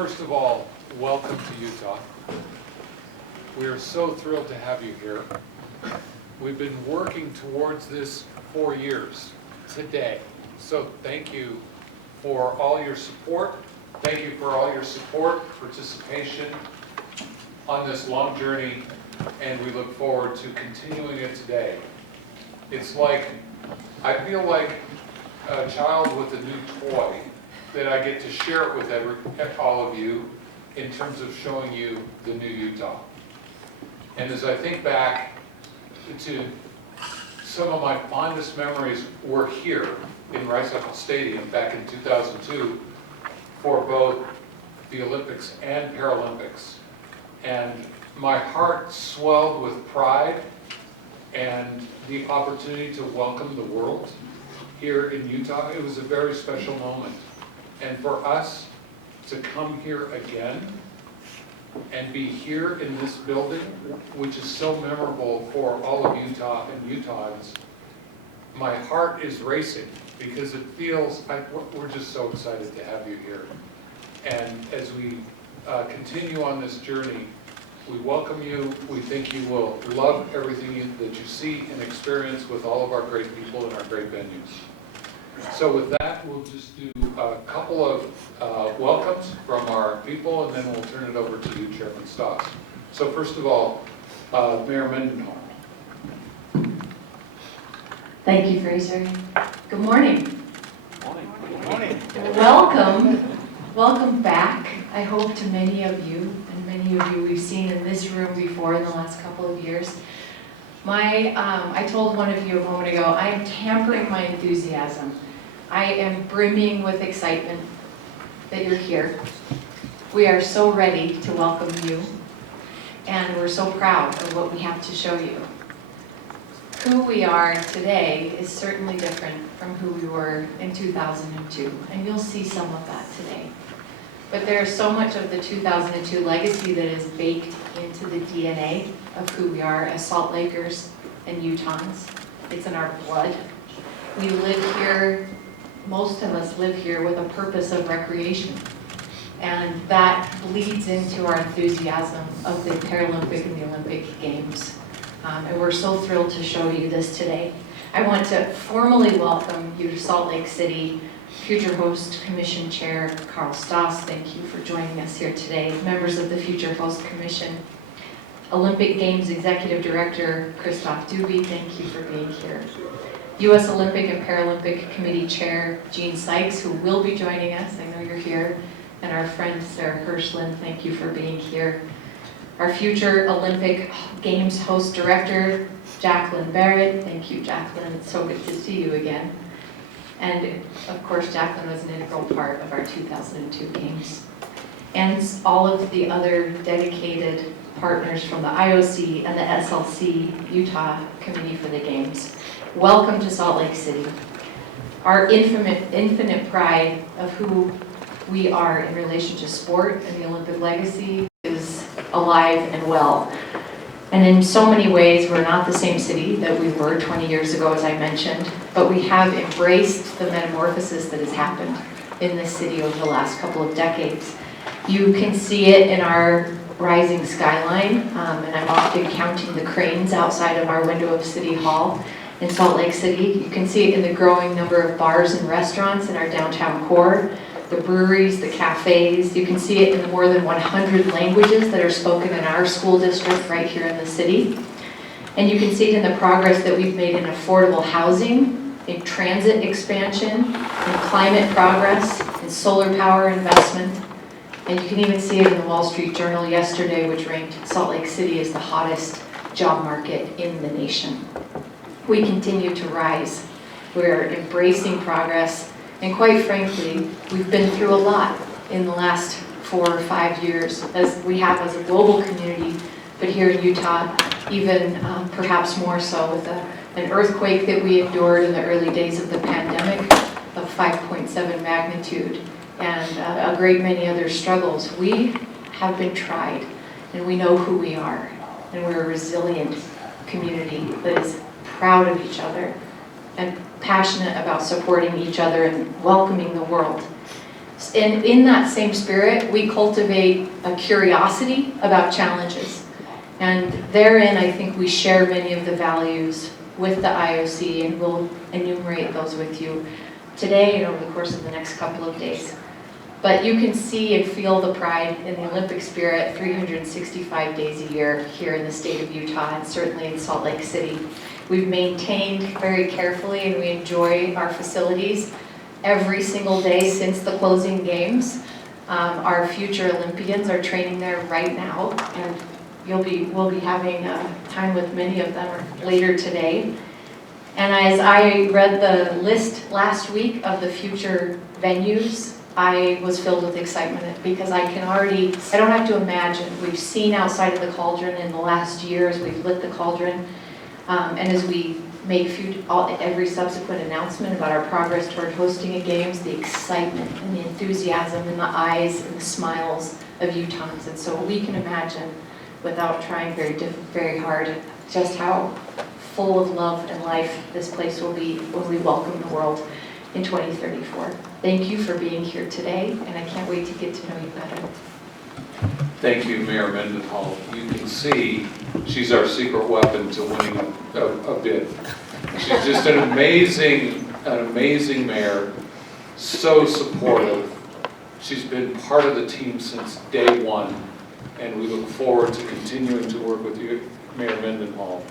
first of all, welcome to Utah. We are so thrilled to have you here. We've been working towards this for years today. So thank you for all your support. Thank you for all your support, participation on this long journey, and we look forward to continuing it today. It's like, I feel like a child with a new toy that I get to share it with all of you in terms of showing you the new Utah. And as I think back to some of my fondest memories were here in Rice-Eccles Stadium back in 2002 for both the Olympics and Paralympics. And my heart swelled with pride and the opportunity to welcome the world here in Utah. It was a very special moment. And for us to come here again and be here in this building, which is so memorable for all of Utah and Utahns, my heart is racing because it feels like we're just so excited to have you here. And as we continue on this journey, we welcome you. We think you will love everything that you see and experience with all of our great people and our great venues. So with that, we'll just do a couple of welcomes from our people, and then we'll turn it over to you, Chairman Stoss. So first of all, Mayor Mendenhall. Thank you, Fraser. Good morning. Good morning. Welcome back. I hope to many of you, and many of you we've seen in this room before in the last couple of years. I told one of you a moment ago, I am tampering my enthusiasm. I am brimming with excitement that you're here. We are so ready to welcome you, and we're so proud of what we have to show you. Who we are today is certainly different from who we were in 2002, and you'll see some of that today. But there's so much of the 2002 legacy that is baked into the DNA of who we are as Salt Lakers and Utahns. It's in our blood. We live here, most of us live here with a purpose of recreation. And that bleeds into our enthusiasm of the Paralympic and the Olympic Games. And we're so thrilled to show you this today. I want to formally welcome you to Salt Lake City, Future Host Commission Chair Carl Stoss. Thank you for joining us here today. Members of the Future Host Commission, Olympic Games Executive Director Christoph Dubie, thank you for being here. U.S. Olympic and Paralympic Committee Chair Gene Sykes, who will be joining us, I know you're here, and our friend Sarah Hirschland, thank you for being here. Our future Olympic Games Host Director, Jacqueline Barrett. Thank you, Jacqueline. It's so good to see you again. And of course, Jacqueline was an integral part of our 2002 Games. And all of the other dedicated partners from the IOC and the SLC Utah Committee for the Games. Welcome to Salt Lake City. Our infinite pride of who we are in relation to sport and the Olympic legacy is alive and well. And in so many ways, we're not the same city that we were 20 years ago, as I mentioned, but we have embraced the metamorphosis that has happened in this city over the last couple of decades. You can see it in our rising skyline, and I'm often counting the cranes outside of our window of City Hall in Salt Lake City. You can see it in the growing number of bars and restaurants in our downtown core, the breweries, the cafes. You can see it in the more than 100 languages that are spoken in our school district right here in the city. And you can see it in the progress that we've made in affordable housing, in transit expansion, in climate progress, in solar power investment. And you can even see it in the Wall Street Journal yesterday, which ranked Salt Lake City as the hottest job market in the nation. We continue to rise. We're embracing progress. And quite frankly, we've been through a lot in the last 4 or 5 years, as we have as a global community, but here in Utah, even perhaps more so with an earthquake that we endured in the early days of the pandemic of 5.7 magnitude, and a great many other struggles. We have been tried, and we know who we are, and we're a resilient community that is proud of each other and passionate about supporting each other and welcoming the world. And in that same spirit, we cultivate a curiosity about challenges. And therein, I think we share many of the values with the IOC, and we'll enumerate those with you today and over the course of the next couple of days. But you can see and feel the pride in the Olympic spirit 365 days a year here in the state of Utah, and certainly in Salt Lake City. We've maintained very carefully, and we enjoy our facilities every single day since the closing games. Our future Olympians are training there right now, and we'll be having time with many of them later today. And as I read the list last week of the future venues, I was filled with excitement because I don't have to imagine. We've seen outside of the cauldron in the last year as we've lit the cauldron, and as we make every subsequent announcement about our progress toward hosting a games, the excitement and the enthusiasm in the eyes and the smiles of Utahns. And so we can imagine, without trying very hard, just how full of love and life this place will be when we welcome the world in 2034. Thank you for being here today, and I can't wait to get to know you better. Thank you, Mayor Mendenhall. You can see she's our secret weapon to winning a bid. She's just an amazing mayor, so supportive. She's been part of the team since day one, and we look forward to continuing to work with you, Mayor Mendenhall.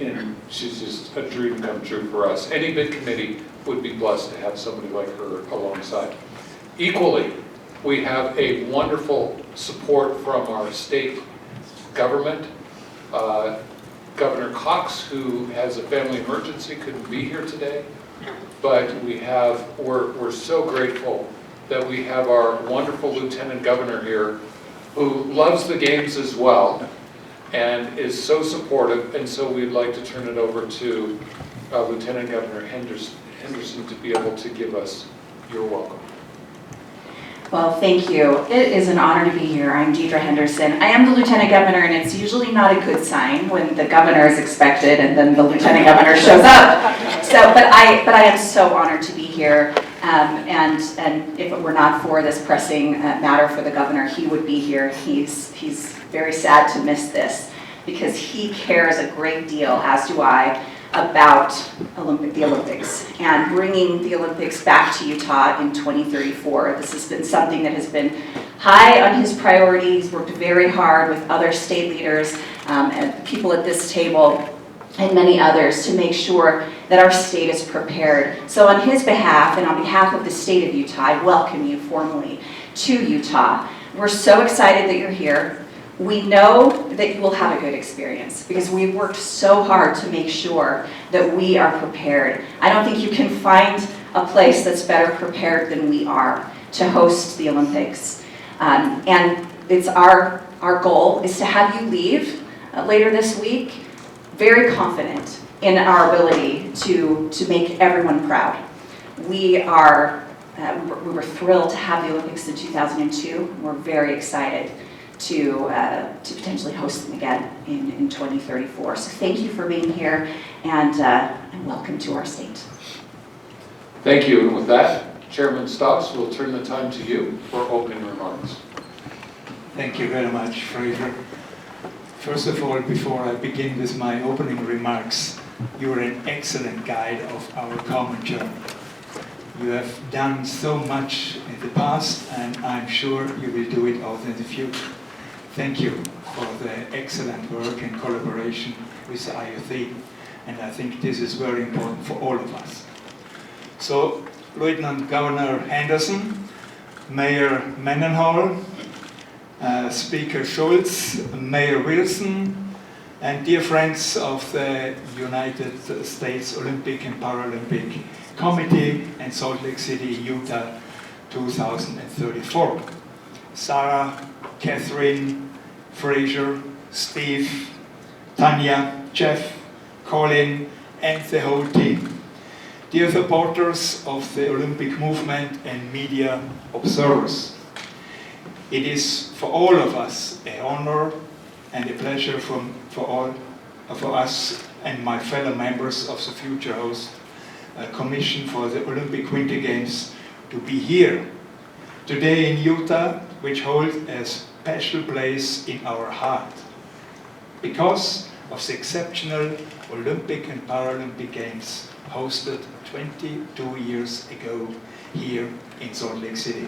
And she's just a dream come true for us. Any bid committee would be blessed to have somebody like her alongside. Equally, we have a wonderful support from our state government. Governor Cox, who has a family emergency, couldn't be here today, but we're so grateful that we have our wonderful Lieutenant Governor here, who loves the games as well and is so supportive. And so we'd like to turn it over to Lieutenant Governor Henderson to be able to give us your welcome. Well, thank you. It is an honor to be here. I'm Deidre Henderson. I am the Lieutenant Governor, and it's usually not a good sign when the governor is expected and then the Lieutenant Governor shows up. But I am so honored to be here. And if it were not for this pressing matter for the governor, he would be here. He's very sad to miss this because he cares a great deal, as do I, about the Olympics and bringing the Olympics back to Utah in 2034. This has been something that has been high on his priorities. He's worked very hard with other state leaders and people at this table and many others to make sure that our state is prepared. So on his behalf and on behalf of the state of Utah, I welcome you formally to Utah. We're so excited that you're here. We know that you will have a good experience because we've worked so hard to make sure that we are prepared. I don't think you can find a place that's better prepared than we are to host the Olympics. And it's our goal is to have you leave later this week very confident in our ability to make everyone proud. We were thrilled to have the Olympics in 2002. We're very excited to potentially host them again in 2034. So thank you for being here, and welcome to our state. Thank you. And with that, Chairman Stocks, we'll turn the time to you for opening remarks. Thank you very much, Fraser. First of all, before I begin with my opening remarks, you are an excellent guide of our common journey. You have done so much in the past, and I'm sure you will do it also in the future. Thank you for the excellent work and collaboration with the IOC, and I think this is very important for all of us. So, Lieutenant Governor Henderson, Mayor Mendenhall, Speaker Schultz, Mayor Wilson, and dear friends of the United States Olympic and Paralympic Committee and Salt Lake City, Utah 2034. Sarah, Catherine, Fraser, Steve, Tanya, Jeff, Colin, and the whole team. Dear supporters of the Olympic movement and media observers, it is for all of us an honor and a pleasure for us and my fellow members of the future host Commission for the Olympic Winter Games to be here today in Utah, which holds a special place in our heart because of the exceptional Olympic and Paralympic Games hosted 22 years ago here in Salt Lake City.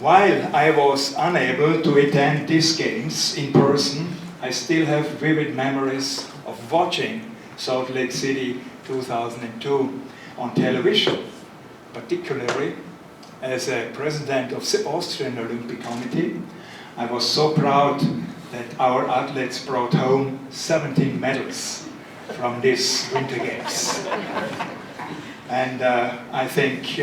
While I was unable to attend these games in person, I still have vivid memories of watching Salt Lake City 2002 on television, particularly as a president of the Austrian Olympic Committee. I was so proud that our athletes brought home 17 medals from these Winter Games. And I think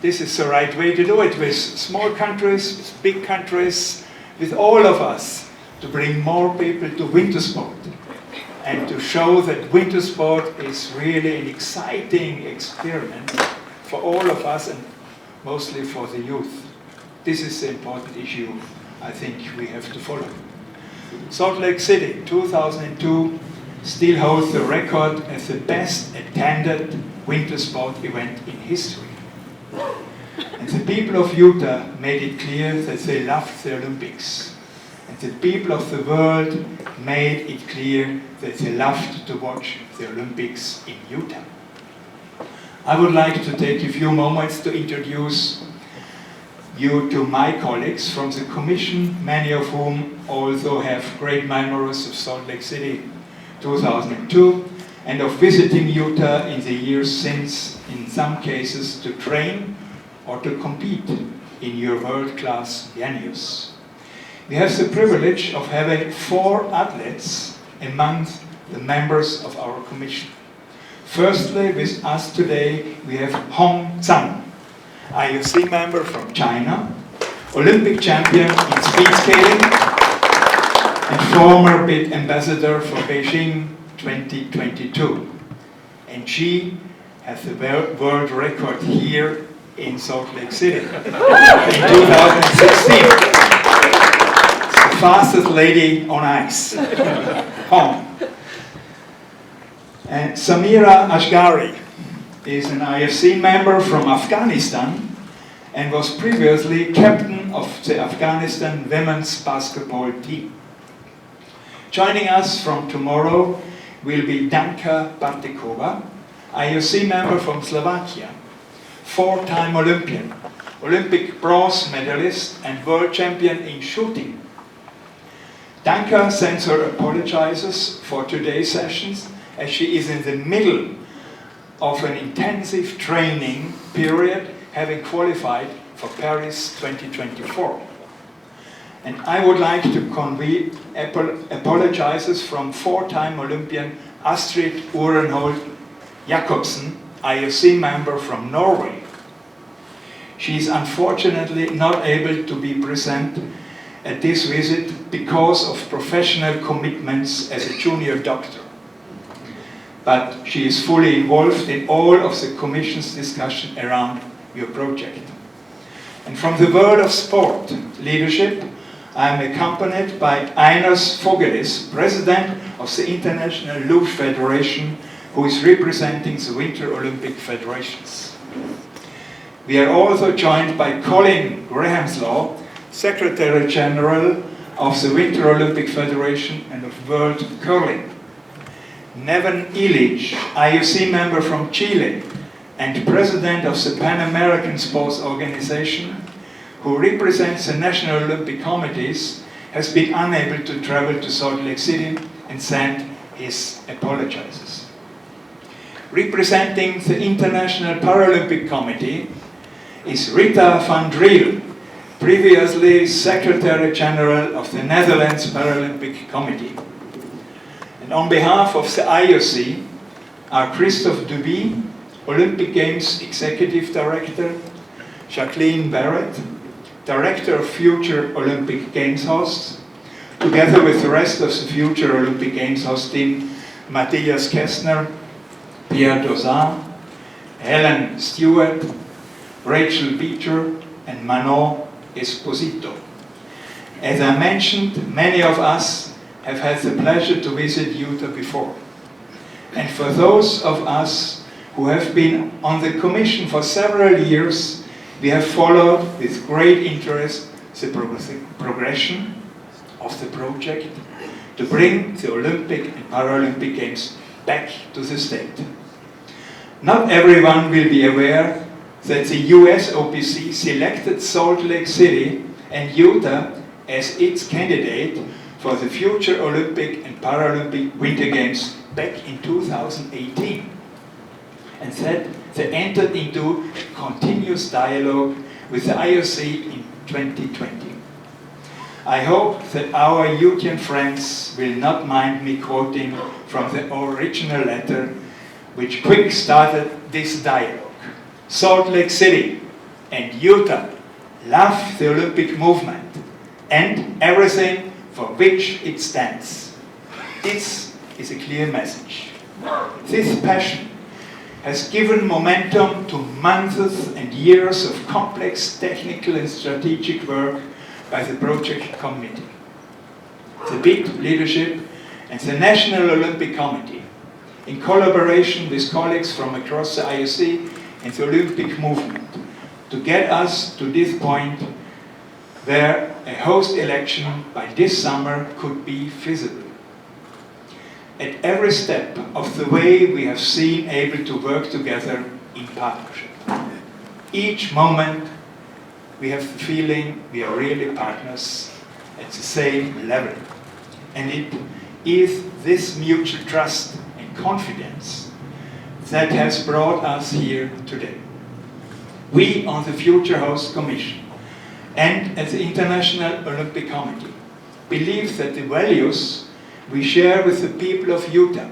this is the right way to do it, with small countries, with big countries, with all of us, to bring more people to winter sport and to show that winter sport is really an exciting experiment for all of us and mostly for the youth. This is the important issue I think we have to follow. Salt Lake City 2002 still holds the record as the best attended winter sport event in history. And the people of Utah made it clear that they loved the Olympics. And the people of the world made it clear that they loved to watch the Olympics in Utah. I would like to take a few moments to introduce you to my colleagues from the Commission, many of whom also have great memories of Salt Lake City 2002 and of visiting Utah in the years since, in some cases to train or to compete in your world-class venues. We have the privilege of having 4 athletes among the members of our Commission. Firstly, with us today, we have Hong Zhang, IOC member from China, Olympic champion in speed skating, and former bid ambassador for Beijing 2022. And she has the world record here in Salt Lake City in 2016. The fastest lady on ice, Hong. And Samira Ashgari is an IFC member from Afghanistan and was previously captain of the Afghanistan women's basketball team. Joining us from tomorrow will be Danka Bartikova, IOC member from Slovakia, 4-time Olympian, Olympic bronze medalist and world champion in shooting. Danka sends her apologizes for today's sessions as she is in the middle of an intensive training period, having qualified for Paris 2024. And I would like to convey apologizes from 4-time Olympian Astrid Urenhold Jacobsen, IOC member from Norway. She is unfortunately not able to be present at this visit because of professional commitments as a junior doctor. But she is fully involved in all of the Commission's discussion around your project. And from the world of sport leadership, I am accompanied by Ines Fogelis, President of the International Luge Federation, who is representing the Winter Olympic Federations. We are also joined by Colin Grahamslaw, Secretary General of the Winter Olympic Federation and of World Curling. Neven Illich, IOC member from Chile and President of the Pan American Sports Organization, who represents the National Olympic Committees, has been unable to travel to Salt Lake City and sent his apologizes. Representing the International Paralympic Committee is Rita van Driel, previously Secretary General of the Netherlands Paralympic Committee. And on behalf of the IOC are Christophe Duby, Olympic Games Executive Director, Jacqueline Barrett, Director of Future Olympic Games Hosts, together with the rest of the Future Olympic Games Host team, Matthias Kestner, Pierre Dozan, Helen Stewart, Rachel Beecher, and Manon Esposito. As I mentioned, many of us have had the pleasure to visit Utah before. And for those of us who have been on the Commission for several years, we have followed with great interest the progression of the project to bring the Olympic and Paralympic Games back to the state. Not everyone will be aware that the US OPC selected Salt Lake City and Utah as its candidate for the future Olympic and Paralympic Winter Games back in 2018. And that they entered into a continuous dialogue with the IOC in 2020. I hope that our Utah friends will not mind me quoting from the original letter which quick started this dialogue. Salt Lake City and Utah love the Olympic movement and everything for which it stands. This is a clear message. This passion has given momentum to months and years of complex technical and strategic work by the project committee, the BID leadership, and the National Olympic Committee, in collaboration with colleagues from across the IOC and the Olympic movement, to get us to this point where a host election by this summer could be feasible. At every step of the way, we have seen able to work together in partnership. Each moment, we have the feeling we are really partners at the same level. And it is this mutual trust and confidence that has brought us here today. We on the Future Host Commission and at the International Olympic Committee believe that the values we share with the people of Utah,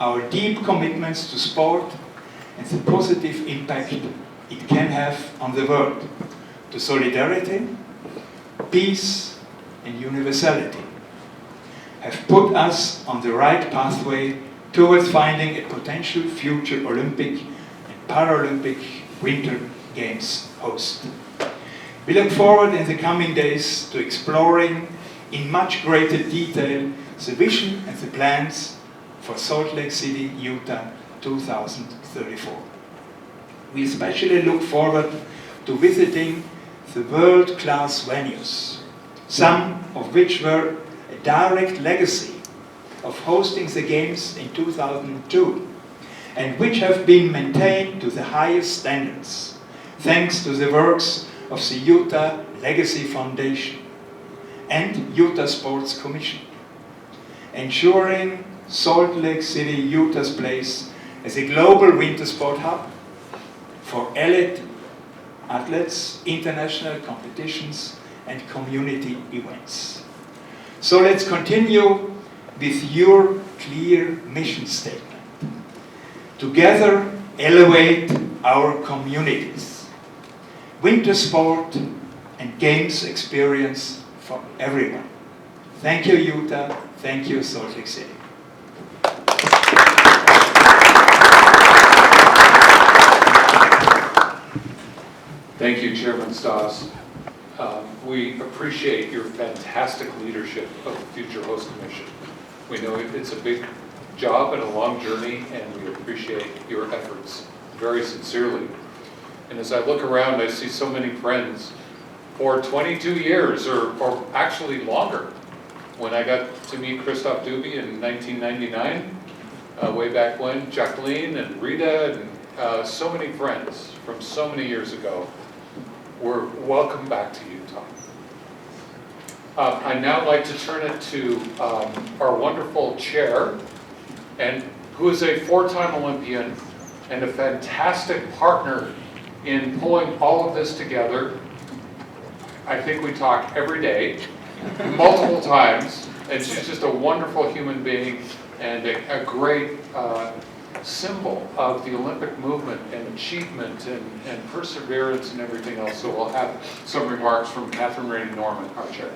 our deep commitments to sport and the positive impact it can have on the world, to solidarity, peace, and universality, have put us on the right pathway towards finding a potential future Olympic and Paralympic Winter Games host. We look forward in the coming days to exploring in much greater detail the vision and the plans for Salt Lake City, Utah 2034. We especially look forward to visiting the world-class venues, some of which were a direct legacy of hosting the Games in 2002, and which have been maintained to the highest standards, thanks to the works of the Utah Legacy Foundation and Utah Sports Commission, ensuring Salt Lake City, Utah's place as a global winter sport hub for elite athletes, international competitions, and community events. So let's continue with your clear mission statement. Together, elevate our communities. Winter sport and games experience for everyone. Thank you, Utah. Thank you, Salt Lake City. Thank you, Chairman Stoss. We appreciate your fantastic leadership of the Future Host Commission. We know it's a big job and a long journey, and we appreciate your efforts very sincerely. And as I look around, I see so many friends for 22 years, or actually longer. When I got to meet Christoph Dubie in 1999, way back when, Jacqueline and Rita, and so many friends from so many years ago, were welcome back to Utah. I'd now like to turn it to our wonderful chair, and who is a four-time Olympian and a fantastic partner in pulling all of this together. I think we talk every day, multiple times, and she's just a wonderful human being and a great symbol of the Olympic movement and achievement and perseverance and everything else. So we'll have some remarks from Catherine Rainey Norman, our chair.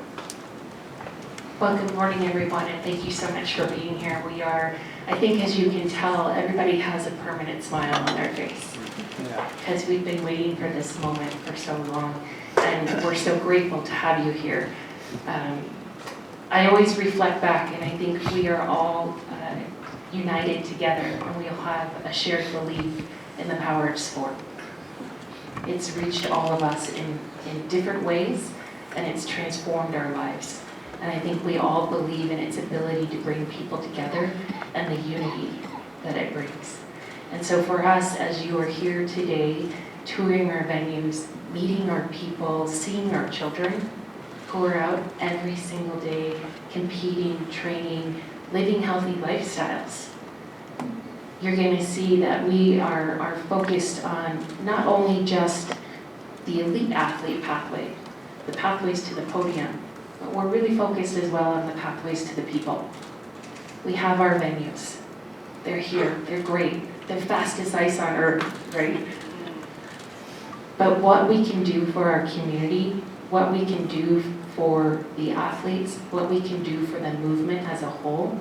Well, good morning, everyone, and thank you so much for being here. We are, I think as you can tell, everybody has a permanent smile on their face because we've been waiting for this moment for so long, and we're so grateful to have you here. I always reflect back, and I think we are all united together, and we all have a shared belief in the power of sport. It's reached all of us in different ways, and it's transformed our lives. And I think we all believe in its ability to bring people together and the unity that it brings. And so for us, as you are here today, touring our venues, meeting our people, seeing our children who are out every single day, competing, training, living healthy lifestyles, you're going to see that we are focused on not only just the elite athlete pathway, the pathways to the podium, but we're really focused as well on the pathways to the people. We have our venues. They're here, they're great, they're fastest ice on earth, right? But what we can do for our community, what we can do for the athletes, what we can do for the movement as a whole,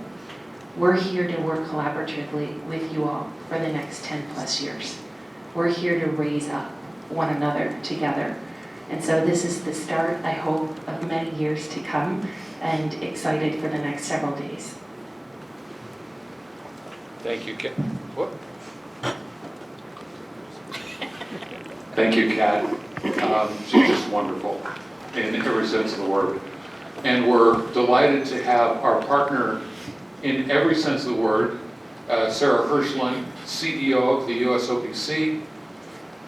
we're here to work collaboratively with you all for the next 10 plus years. We're here to raise up one another together. And so this is the start, I hope, of many years to come, and excited for the next several days. Thank you, Kat. Whoop. Thank you, Kat. She's just wonderful in every sense of the word. And we're delighted to have our partner in every sense of the word, Sarah Hirschland, CEO of the USOPC.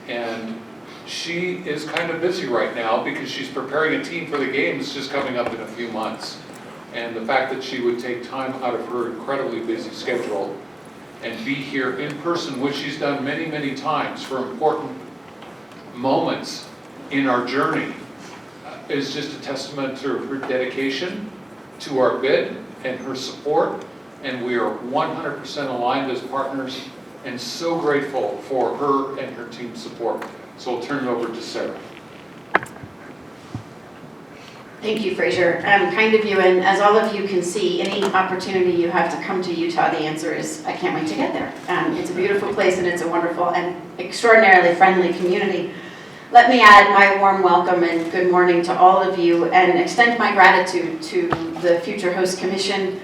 And she is kind of busy right now because she's preparing a team for the games just coming up in a few months. And the fact that she would take time out of her incredibly busy schedule and be here in person, which she's done many, many times for important moments in our journey, is just a testament to her dedication to our bid and her support. And we are 100% aligned as partners and so grateful for her and her team's support. So I'll turn it over to Sarah. Thank you, Fraser. Kind of you, and as all of you can see, any opportunity you have to come to Utah, the answer is, I can't wait to get there. It's a beautiful place and it's a wonderful and extraordinarily friendly community. Let me add my warm welcome and good morning to all of you and extend my gratitude to the Future Host Commission,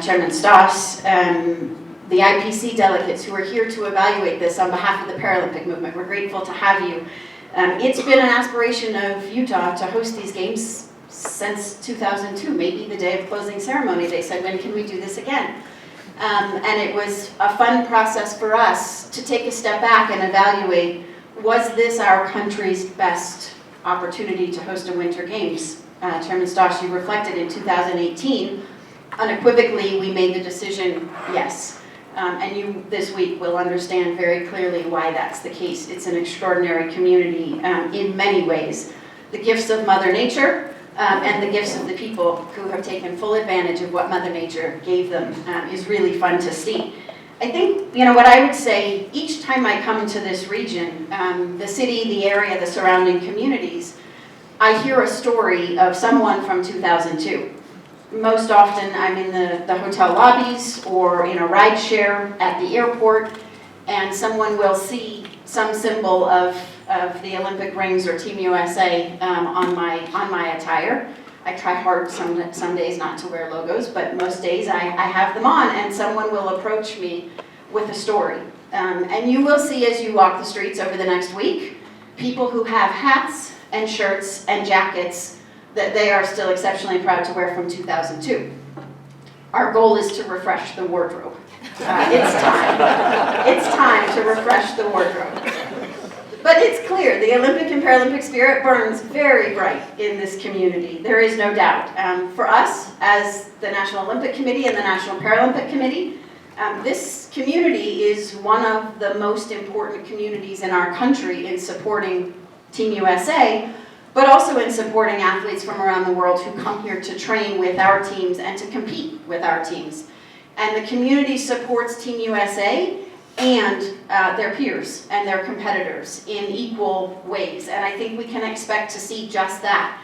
Chairman Stoss, the IPC delegates who are here to evaluate this on behalf of the Paralympic movement. We're grateful to have you. It's been an aspiration of Utah to host these games since 2002, maybe the day of closing ceremony. They said, when can we do this again? And it was a fun process for us to take a step back and evaluate, was this our country's best opportunity to host a Winter Games? Chairman Stoss, you reflected in 2018, unequivocally we made the decision, yes. And you this week will understand very clearly why that's the case. It's an extraordinary community in many ways. The gifts of Mother Nature, and the gifts of the people who have taken full advantage of what Mother Nature gave them is really fun to see. I think, what I would say, each time I come to this region, the city, the area, the surrounding communities, I hear a story of someone from 2002. Most often I'm in the hotel lobbies or in a ride share at the airport, and someone will see some symbol of the Olympic rings or Team USA on my attire. I try hard some days not to wear logos, but most days I have them on, and someone will approach me with a story. And you will see as you walk the streets over the next week, people who have hats and shirts and jackets that they are still exceptionally proud to wear from 2002. Our goal is to refresh the wardrobe. It's time. It's time to refresh the wardrobe. But it's clear, the Olympic and Paralympic spirit burns very bright in this community. There is no doubt. For us, as the National Olympic Committee and the National Paralympic Committee, this community is one of the most important communities in our country in supporting Team USA, but also in supporting athletes from around the world who come here to train with our teams and to compete with our teams. And the community supports Team USA and their peers and their competitors in equal ways. And I think we can expect to see just that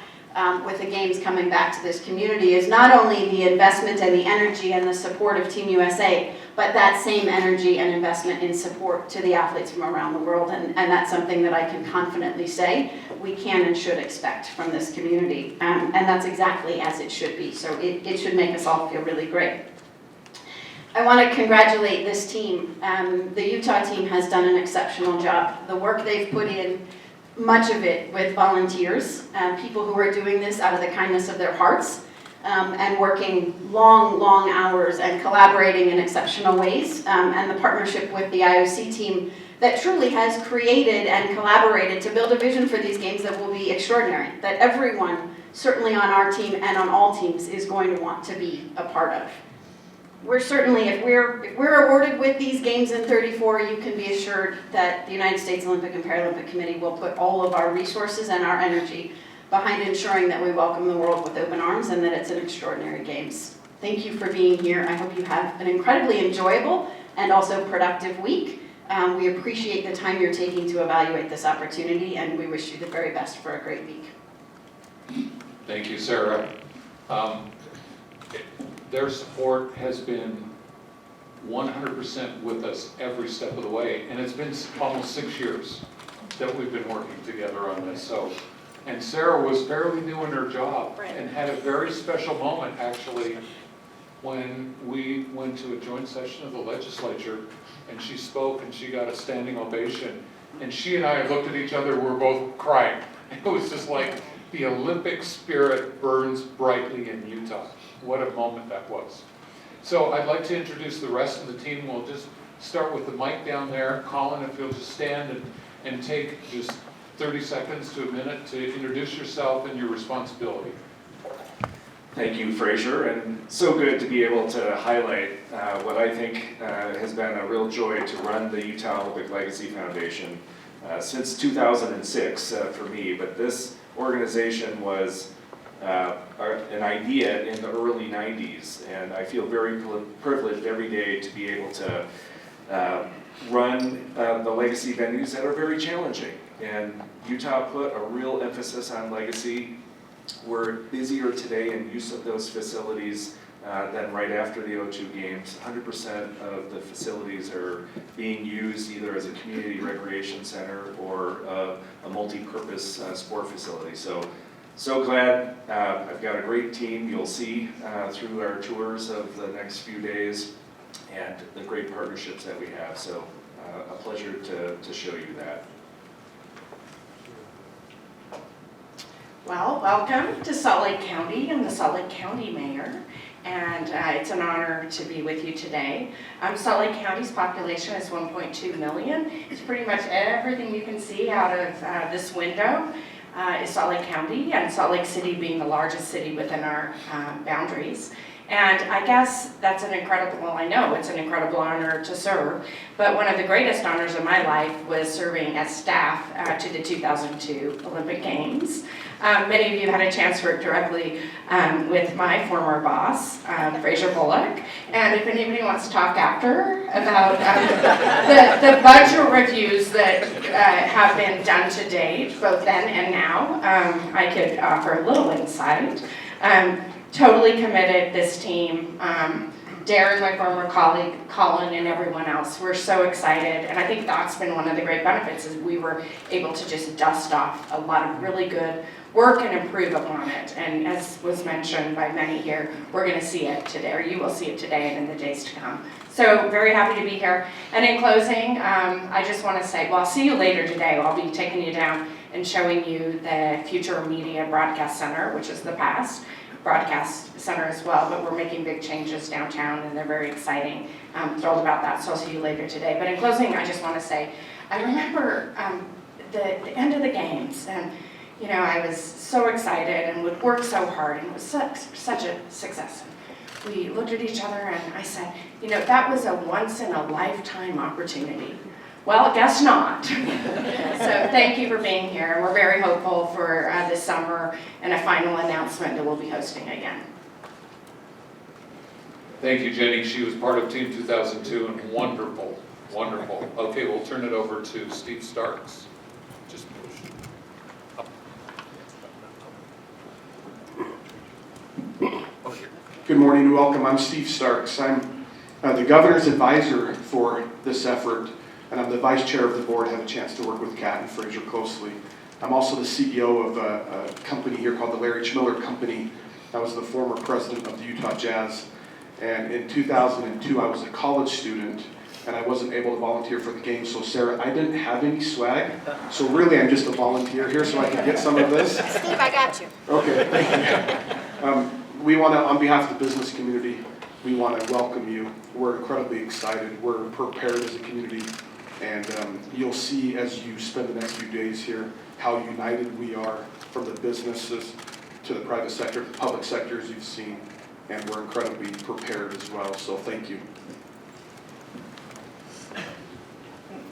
with the games coming back to this community, is not only the investment and the energy and the support of Team USA, but that same energy and investment in support to the athletes from around the world. And that's something that I can confidently say we can and should expect from this community. And that's exactly as it should be. So it should make us all feel really great. I want to congratulate this team. The Utah team has done an exceptional job. The work they've put in much of it with volunteers, people who are doing this out of the kindness of their hearts, and working long, long hours and collaborating in exceptional ways, and the partnership with the IOC team that truly has created and collaborated to build a vision for these games that will be extraordinary, that everyone, certainly on our team and on all teams, is going to want to be a part of. We're certainly, if we're awarded with these games in 34, you can be assured that the United States Olympic and Paralympic Committee will put all of our resources and our energy behind ensuring that we welcome the world with open arms and that it's an extraordinary games. Thank you for being here. I hope you have an incredibly enjoyable and also productive week. We appreciate the time you're taking to evaluate this opportunity, and we wish you the very best for a great week. Thank you, Sarah. Their support has been 100% with us every step of the way, and it's been almost 6 years that we've been working together on this. And Sarah was fairly new in her job and had a very special moment, actually, when we went to a joint session of the legislature and she spoke and she got a standing ovation. And she and I looked at each other, we were both crying. It was just like the Olympic spirit burns brightly in Utah. What a moment that was. So I'd like to introduce the rest of the team. We'll just start with the mic down there. Colin, if you'll just stand and take just 30 seconds to a minute to introduce yourself and your responsibility. Thank you, Fraser, and so good to be able to highlight what I think has been a real joy to run the Utah Olympic Legacy Foundation since 2006 for me, but this organization was an idea in the early 90s, and I feel very privileged every day to be able to run the legacy venues that are very challenging. And Utah put a real emphasis on legacy. We're busier today in use of those facilities than right after the O2 Games. 100% of the facilities are being used either as a community recreation center or a multi-purpose sport facility. So glad. I've got a great team you'll see through our tours of the next few days and the great partnerships that we have. So a pleasure to show you that. Well, welcome to Salt Lake County. I'm the Salt Lake County Mayor, and it's an honor to be with you today. Salt Lake County's population is 1.2 million. It's pretty much everything you can see out of this window is Salt Lake County, and Salt Lake City being the largest city within our boundaries. And I guess that's an incredible, well, I know it's an incredible honor to serve, but one of the greatest honors of my life was serving as staff to the 2002 Olympic Games. Many of you had a chance to work directly with my former boss, Fraser Bullock, and if anybody wants to talk after about the budget reviews that have been done to date, both then and now, I could offer a little insight. Totally committed, this team. Darren, my former colleague, Colin, and everyone else. We're so excited, and I think that's been one of the great benefits is we were able to just dust off a lot of really good work and improve upon it. And as was mentioned by many here, we're going to see it today, or you will see it today and in the days to come. So very happy to be here. And in closing, I just want to say, well, I'll see you later today. I'll be taking you down and showing you the Future Media Broadcast Center, which is the past broadcast center as well, but we're making big changes downtown and they're very exciting. I'm thrilled about that, so I'll see you later today. But in closing, I just want to say, I remember the end of the games, and you know, I was so excited and would work so hard, and it was such a success. And we looked at each other and I said, you know, that was a once in a lifetime opportunity. Well, guess not. So thank you for being here. And we're very hopeful for this summer and a final announcement that we'll be hosting again. Thank you, Jenny. She was part of Team 2002 and wonderful, wonderful. Okay, we'll turn it over to Steve Starks. Just push up. Good morning and welcome. I'm Steve Starks. I'm the governor's advisor for this effort, and I'm the vice chair of the board. I have a chance to work with Kat and Fraser closely. I'm also the CEO of a company here called the Larry Chmiller Company. I was the former president of the Utah Jazz, and in 2002 I was a college student and I wasn't able to volunteer for the game. So Sarah, I didn't have any swag, so really I'm just a volunteer here so I can get some of this. Steve, I got you. Okay, thank you. We want to, on behalf of the business community, we want to welcome you. We're incredibly excited. We're prepared as a community, and you'll see as you spend the next few days here how united we are, from the businesses to the private sector, the public sector, as you've seen, and we're incredibly prepared as well. So thank you.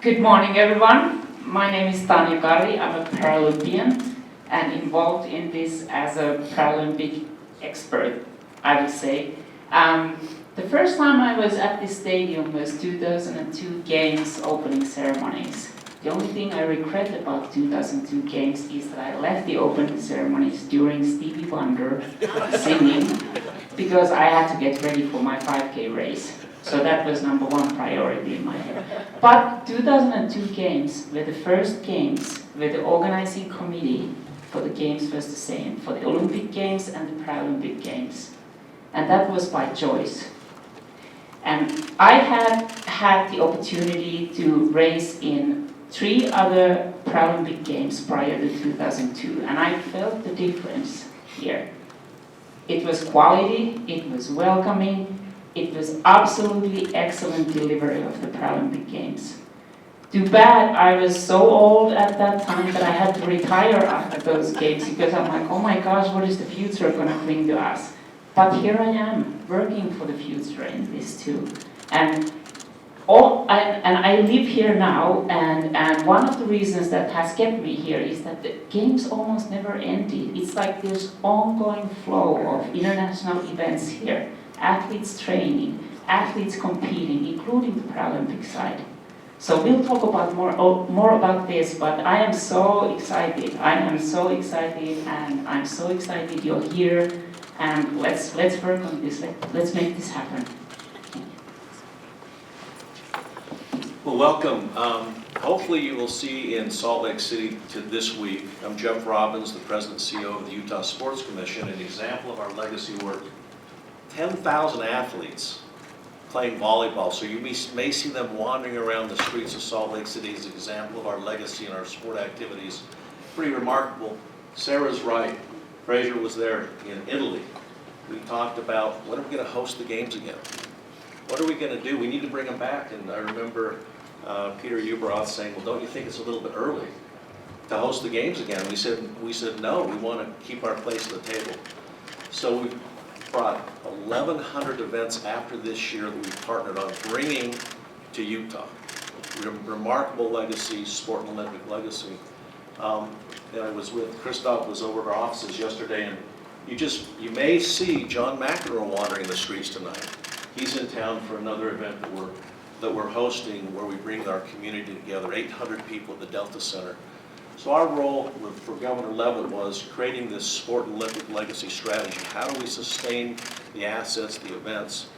Good morning, everyone. My name is Tanya Gari. I'm a Paralympian and involved in this as a Paralympic expert, I would say. The first time I was at this stadium was 2002 Games opening ceremonies. The only thing I regret about 2002 Games is that I left the opening ceremonies during Stevie Wonder singing, because I had to get ready for my 5K race. So that was number one priority in my head. But 2002 Games were the first games where the organizing committee for the games was the same, for the Olympic Games and the Paralympic Games. And that was by choice. And I had the opportunity to race in 3 other Paralympic Games prior to 2002, and I felt the difference here. It was quality, it was welcoming, it was absolutely excellent delivery of the Paralympic Games. Too bad I was so old at that time that I had to retire after those games, because I'm like, oh my gosh, what is the future going to bring to us? But here I am, working for the future in this too. And I live here now, and one of the reasons that has kept me here is that the games almost never ended. It's like there's ongoing flow of international events here. Athletes training, athletes competing, including the Paralympic side. So we'll talk about more about this, but I am so excited. I am so excited, and I'm so excited you're here. And let's work on this. Let's make this happen. Well, welcome. Hopefully you will see in Salt Lake City this week. I'm Jeff Robbins, the President and CEO of the Utah Sports Commission, an example of our legacy work. 10,000 athletes playing volleyball. So you may see them wandering around the streets of Salt Lake City as an example of our legacy and our sport activities. Pretty remarkable. Sarah's right. Fraser was there in Italy. We talked about, when are we going to host the games again? What are we going to do? We need to bring them back. And I remember Peter Ubroth saying, well, don't you think it's a little bit early to host the games again? We said no, we want to keep our place at the table. So we brought 1,100 events after this year that we've partnered on bringing to Utah. Remarkable legacy, sport and Olympic legacy. And I was with, Christoph was over at our offices yesterday, and you may see John McEnroe wandering the streets tonight. He's in town for another event that we're hosting, where we bring our community together, 800 people at the Delta Center. So our role for Governor Leavitt was creating this sport and Olympic legacy strategy. How do we sustain the assets, the events?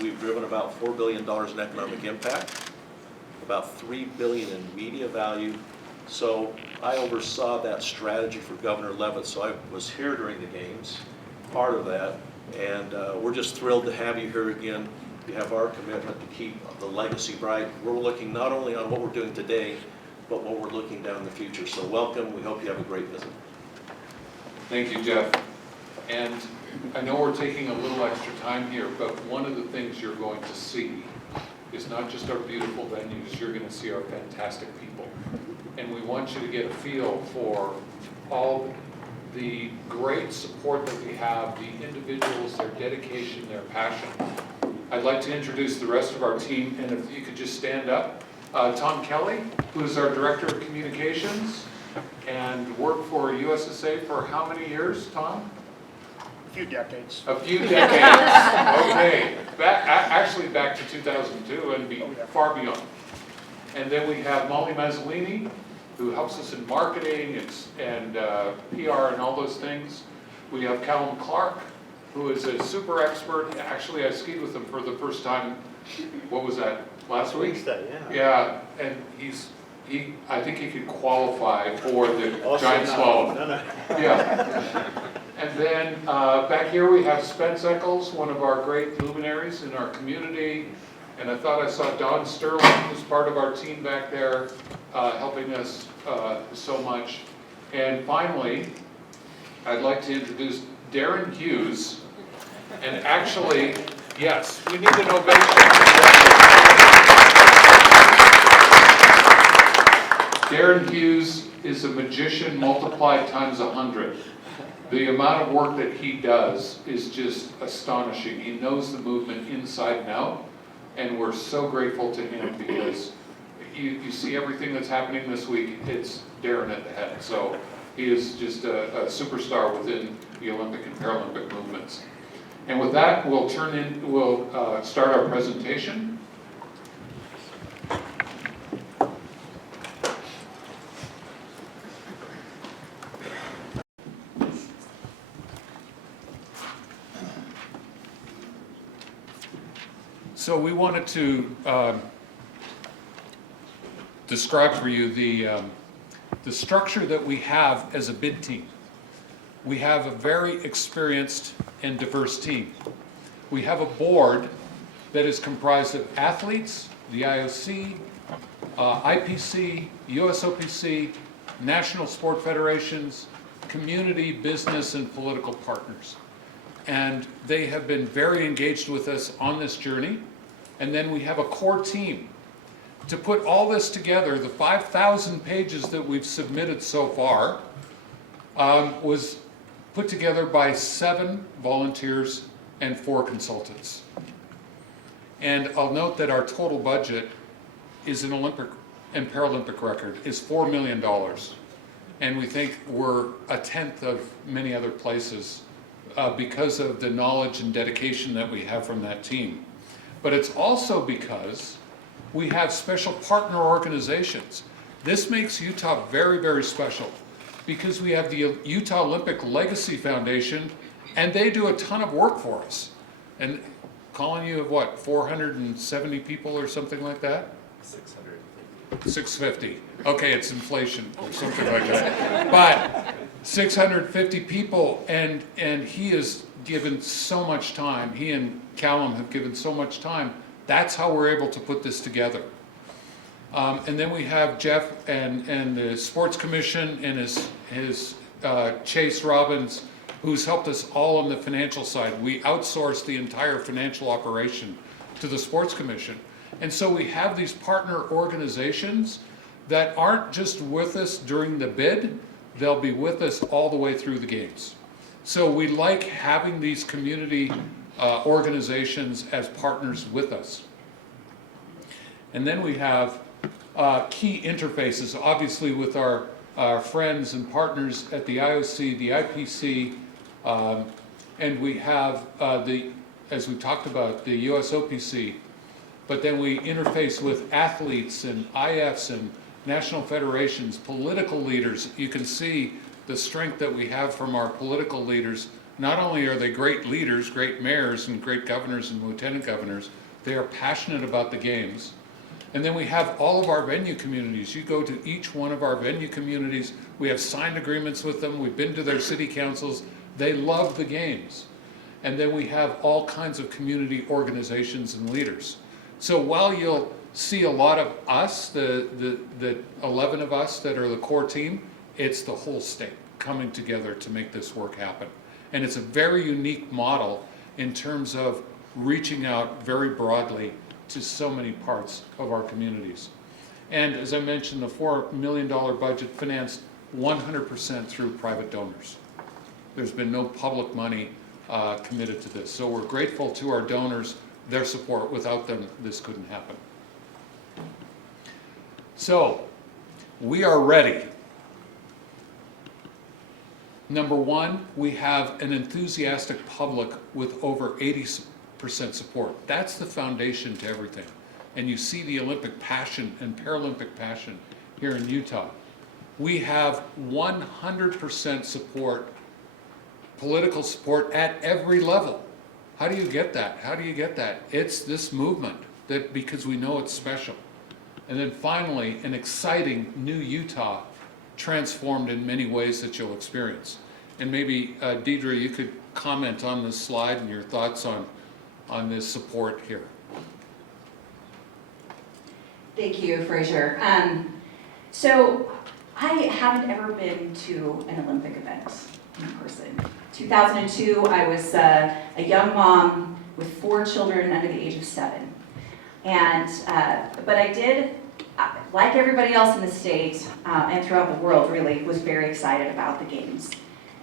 We've driven about $4 billion in economic impact, about $3 billion in media value. So I oversaw that strategy for Governor Leavitt, so I was here during the games, part of that, and we're just thrilled to have you here again. You have our commitment to keep the legacy bright. We're looking not only on what we're doing today, but what we're looking down in the future. So welcome, we hope you have a great visit. Thank you, Jeff. And I know we're taking a little extra time here, but one of the things you're going to see is not just our beautiful venues, you're going to see our fantastic people. And we want you to get a feel for all the great support that we have, the individuals, their dedication, their passion. I'd like to introduce the rest of our team, and if you could just stand up. Tom Kelly, who is our Director of Communications, and worked for USSA for how many years, Tom? A few decades. A few decades. Okay. Actually back to 2002 and far beyond. And then we have Molly Mazzolini, who helps us in marketing and PR and all those things. We have Callum Clark, who is a super expert. Actually, I skied with him for the first time, what was that, last week? Yeah, and I think he could qualify for the giant slalom. No. Yeah. And then back here we have Spence Eccles, one of our great luminaries in our community. And I thought I saw Don Sterling, who's part of our team back there, helping us so much. And finally, I'd like to introduce Darren Hughes. And actually, yes, we need an ovation. Darren Hughes is a magician multiplied times 100. The amount of work that he does is just astonishing. He knows the movement inside and out, and we're so grateful to him because you see everything that's happening this week, it's Darren at the head. So he is just a superstar within the Olympic and Paralympic movements. And with that, we'll start our presentation. So we wanted to describe for you the structure that we have as a bid team. We have a very experienced and diverse team. We have a board that is comprised of athletes, the IOC, IPC, USOPC, national sport federations, community, business, and political partners. And they have been very engaged with us on this journey. And then we have a core team. To put all this together, the 5,000 pages that we've submitted so far was put together by 7 volunteers and 4 consultants. And I'll note that our total budget is an Olympic and Paralympic record, is $4 million. And we think we're a tenth of many other places because of the knowledge and dedication that we have from that team. But it's also because we have special partner organizations. This makes Utah very, very special because we have the Utah Olympic Legacy Foundation, and they do a ton of work for us. And Colin, you have what, 470 people or something like that? 650. Okay, it's inflation or something like that. But 650 people, and he has given so much time. He and Callum have given so much time. That's how we're able to put this together. And then we have Jeff and the Sports Commission and his Chase Robbins, who's helped us all on the financial side. We outsource the entire financial operation to the Sports Commission. And so we have these partner organizations that aren't just with us during the bid, they'll be with us all the way through the games. So we like having these community organizations as partners with us. And then we have key interfaces, obviously with our friends and partners at the IOC, the IPC, and we have as we talked about, the USOPC, but then we interface with athletes and IFs and national federations, political leaders. You can see the strength that we have from our political leaders. Not only are they great leaders, great mayors and great governors and lieutenant governors, they are passionate about the games. And then we have all of our venue communities. You go to each one of our venue communities, we have signed agreements with them, we've been to their city councils, they love the games. And then we have all kinds of community organizations and leaders. So while you'll see a lot of us, the 11 of us that are the core team, it's the whole state coming together to make this work happen. And it's a very unique model in terms of reaching out very broadly to so many parts of our communities. And as I mentioned, the $4 million budget financed 100% through private donors. There's been no public money committed to this. So we're grateful to our donors, their support. Without them, this couldn't happen. So, we are ready. Number one, we have an enthusiastic public with over 80% support. That's the foundation to everything. And you see the Olympic passion and Paralympic passion here in Utah. We have 100% support, political support at every level. How do you get that? How do you get that? It's this movement, that because we know it's special. And then finally, an exciting new Utah, transformed in many ways that you'll experience. And maybe, Deidre, you could comment on this slide and your thoughts on this support here. Thank you, Fraser. So I haven't ever been to an Olympic event in person. 2002, I was a young mom with 4 children under the age of 7. And, but I did, like everybody else in the state and throughout the world really, was very excited about the games.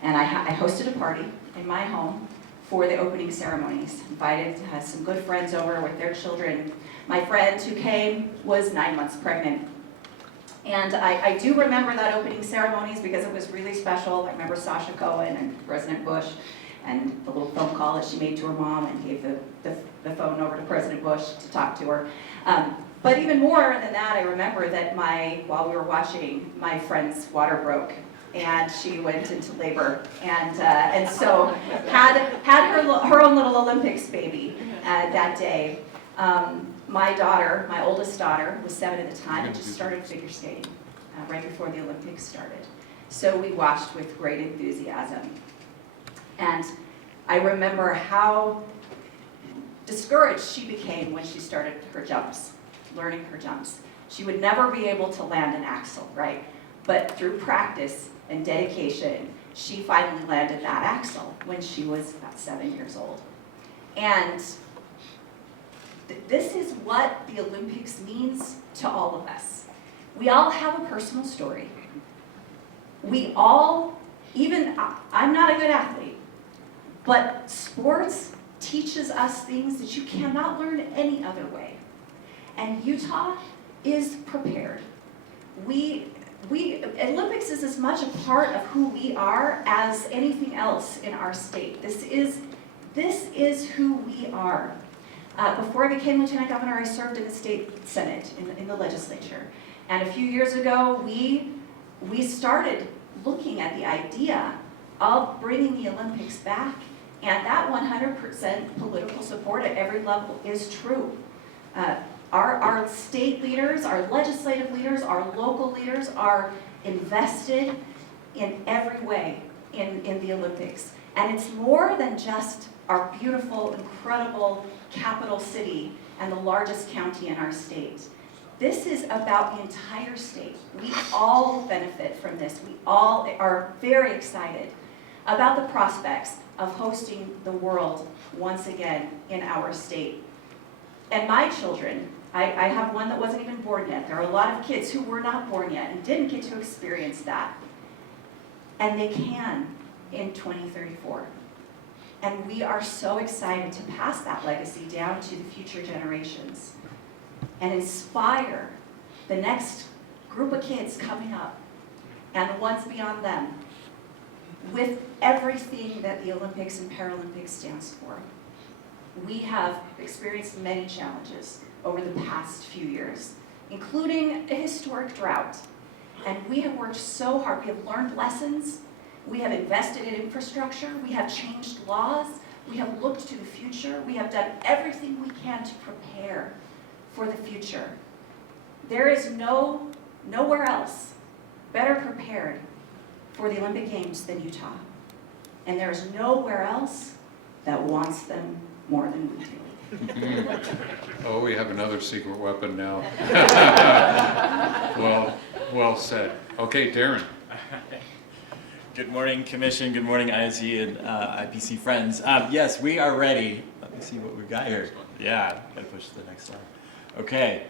And I hosted a party in my home for the opening ceremonies. Invited some good friends over with their children. My friend who came was 9 months pregnant. And I do remember that opening ceremonies because it was really special. I remember Sasha Cohen and President Bush and the little phone call that she made to her mom and gave the phone over to President Bush to talk to her. But even more than that, I remember that while we were watching, my friend's water broke and she went into labor and so had her own little Olympics baby that day. My daughter, my oldest daughter, was 7 at the time and just started figure skating right before the Olympics started. So we watched with great enthusiasm. And I remember how discouraged she became when she started her jumps, learning her jumps. She would never be able to land an axel, right? But through practice and dedication, she finally landed that axel when she was about 7 years old. And this is what the Olympics means to all of us. We all have a personal story. We all, even, I'm not a good athlete, but sports teaches us things that you cannot learn any other way. And Utah is prepared. Olympics is as much a part of who we are as anything else in our state. This is who we are. Before I became Lieutenant Governor, I served in the state senate, in the legislature. And a few years ago, we started looking at the idea of bringing the Olympics back, and that 100% political support at every level is true. Our state leaders, our legislative leaders, our local leaders are invested in every way in the Olympics. And it's more than just our beautiful, incredible capital city and the largest county in our state. This is about the entire state. We all benefit from this. We all are very excited about the prospects of hosting the world once again in our state. And my children, I have one that wasn't even born yet. There are a lot of kids who were not born yet and didn't get to experience that. And they can in 2034. And we are so excited to pass that legacy down to the future generations and inspire the next group of kids coming up and the ones beyond them with everything that the Olympics and Paralympics stands for. We have experienced many challenges over the past few years, including a historic drought. And we have worked so hard. We have learned lessons. We have invested in infrastructure. We have changed laws. We have looked to the future. We have done everything we can to prepare for the future. There is nowhere else better prepared for the Olympic Games than Utah. And there is nowhere else that wants them more than we do. Oh, we have another secret weapon now. Well said. Okay, Darren. Good morning, Commission. Good morning, ISE and IPC friends. Yes, we are ready. Let me see what we've got here. Yeah, gotta push to the next slide. Okay.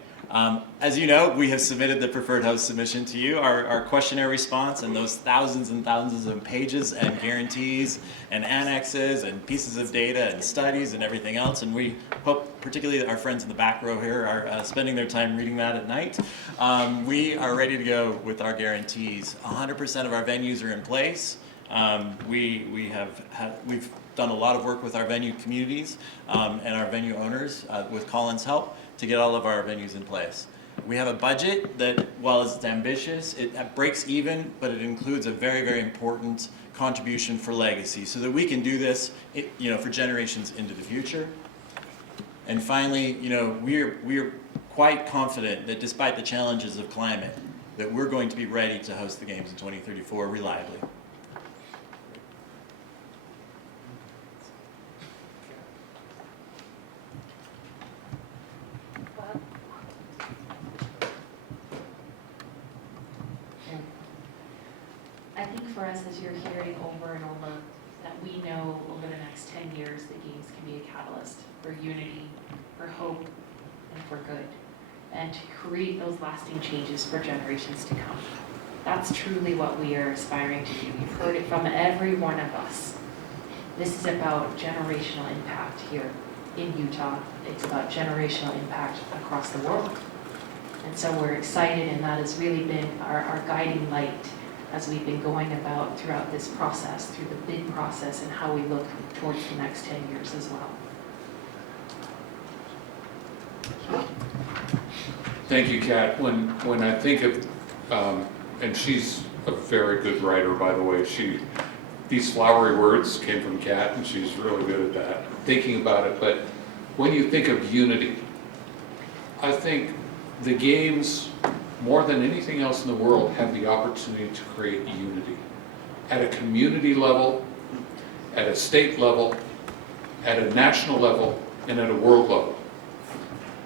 As you know, we have submitted the preferred host submission to you, our questionnaire response, and those thousands and thousands of pages and guarantees and annexes and pieces of data and studies and everything else. And we hope, particularly our friends in the back row here, are spending their time reading that at night. We are ready to go with our guarantees. 100% of our venues are in place. We've done a lot of work with our venue communities and our venue owners with Colin's help to get all of our venues in place. We have a budget that, while it's ambitious, it breaks even, but it includes a very, very important contribution for legacy so that we can do this for generations into the future. And finally, we're quite confident that despite the challenges of climate, that we're going to be ready to host the Games in 2034 reliably. for us as you're hearing over and over that we know over the next 10 years the games can be a catalyst for unity, for hope, and for good, and to create those lasting changes for generations to come. That's truly what we are aspiring to do. You've heard it from every one of us. This is about generational impact here in Utah. It's about generational impact across the world. And so we're excited, and that has really been our guiding light as we've been going about throughout this process, through the bid process, and how we look towards the next 10 years as well. Thank you, Kat. When I think of, and she's a very good writer, by the way. These flowery words came from Kat, and she's really good at that, thinking about it. But when you think of unity, I think the games, more than anything else in the world, have the opportunity to create unity at a community level, at a state level, at a national level, and at a world level.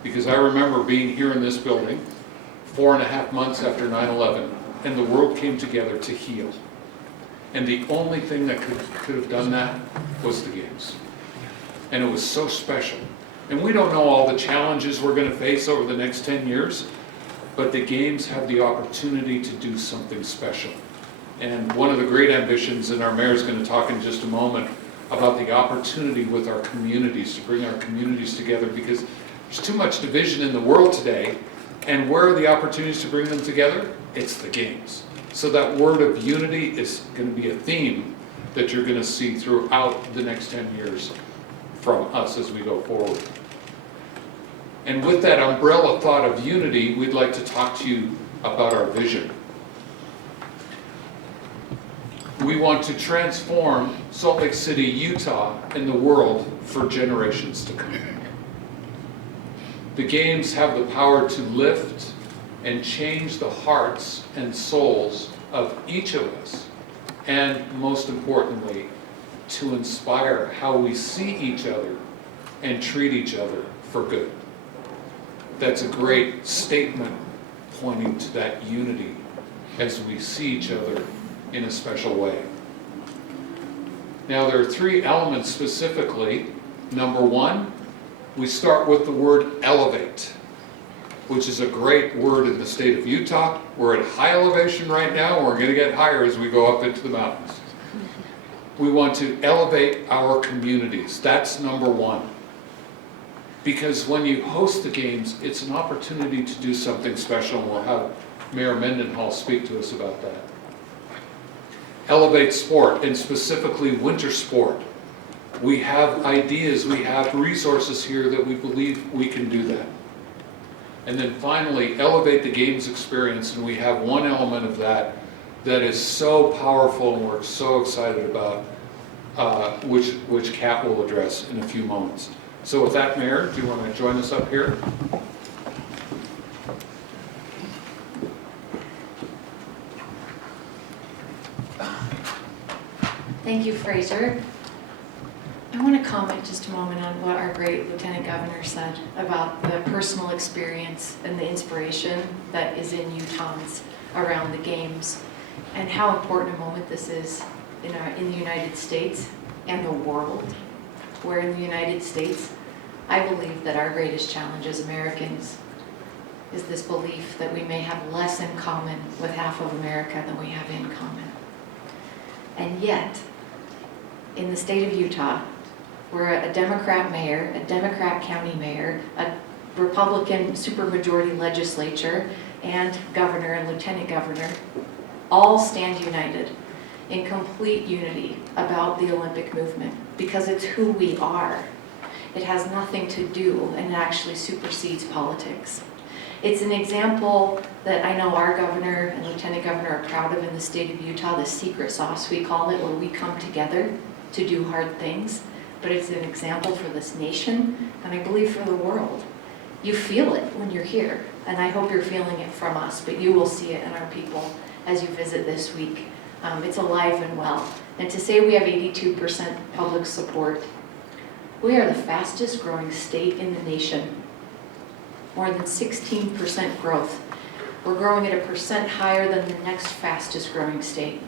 Because I remember being here in this building 4.5 months after 9/11, and the world came together to heal. And the only thing that could have done that was the games. And it was so special. And we don't know all the challenges we're going to face over the next 10 years, but the games have the opportunity to do something special. And one of the great ambitions, and our mayor is going to talk in just a moment, about the opportunity with our communities, to bring our communities together, because there's too much division in the world today. And where are the opportunities to bring them together? It's the games. So that word of unity is going to be a theme that you're going to see throughout the next 10 years from us as we go forward. And with that umbrella thought of unity, we'd like to talk to you about our vision. We want to transform Salt Lake City, Utah, and the world for generations to come. The games have the power to lift and change the hearts and souls of each of us, and most importantly, to inspire how we see each other and treat each other for good. That's a great statement pointing to that unity as we see each other in a special way. Now, there are 3 elements specifically. Number 1, we start with the word elevate, which is a great word in the state of Utah. We're at high elevation right now, and we're going to get higher as we go up into the mountains. We want to elevate our communities. That's number 1. Because when you host the games, it's an opportunity to do something special, and we'll have Mayor Mendenhall speak to us about that. Elevate sport, and specifically winter sport. We have ideas, we have resources here that we believe we can do that. And then finally, elevate the games experience, and we have one element of that that is so powerful and we're so excited about, which Kat will address in a few moments. So with that, Mayor, do you want to join us up here? Thank you, Fraser. I want to comment just a moment on what our great Lieutenant Governor said about the personal experience and the inspiration that is in Utahns around the games, and how important a moment this is in the United States and the world. Where in the United States, I believe that our greatest challenge as Americans is this belief that we may have less in common with half of America than we have in common. And yet, in the state of Utah, we're a Democrat mayor, a Democrat county mayor, a Republican supermajority legislature, and governor and lieutenant governor all stand united in complete unity about the Olympic movement, because it's who we are. It has nothing to do, and it actually supersedes politics. It's an example that I know our governor and lieutenant governor are proud of in the state of Utah, the secret sauce we call it, where we come together to do hard things. But it's an example for this nation, and I believe for the world. You feel it when you're here, and I hope you're feeling it from us, but you will see it in our people as you visit this week. It's alive and well. And to say we have 82% public support, we are the fastest growing state in the nation. More than 16% growth. We're growing at a percent higher than the next fastest growing state.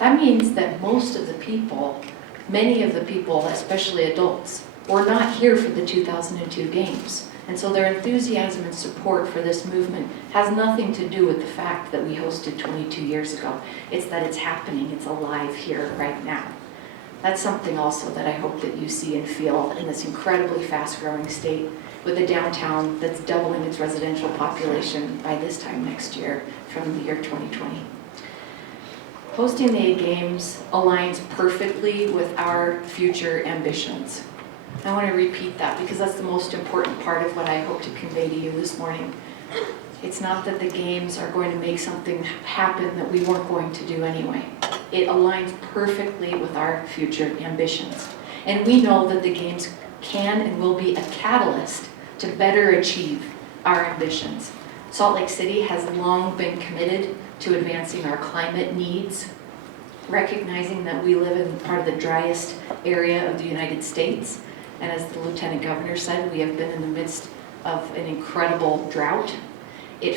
That means that most of the people, many of the people, especially adults, were not here for the 2002 games. And so their enthusiasm and support for this movement has nothing to do with the fact that we hosted 22 years ago. It's that it's happening, it's alive here right now. That's something also that I hope that you see and feel in this incredibly fast-growing state with a downtown that's doubling its residential population by this time next year from the year 2020. Hosting the Games aligns perfectly with our future ambitions. I want to repeat that because that's the most important part of what I hope to convey to you this morning. It's not that the Games are going to make something happen that we weren't going to do anyway. It aligns perfectly with our future ambitions. And we know that the Games can and will be a catalyst to better achieve our ambitions. Salt Lake City has long been committed to advancing our climate needs, recognizing that we live in part of the driest area of the United States. And as the Lieutenant Governor said, we have been in the midst of an incredible drought. It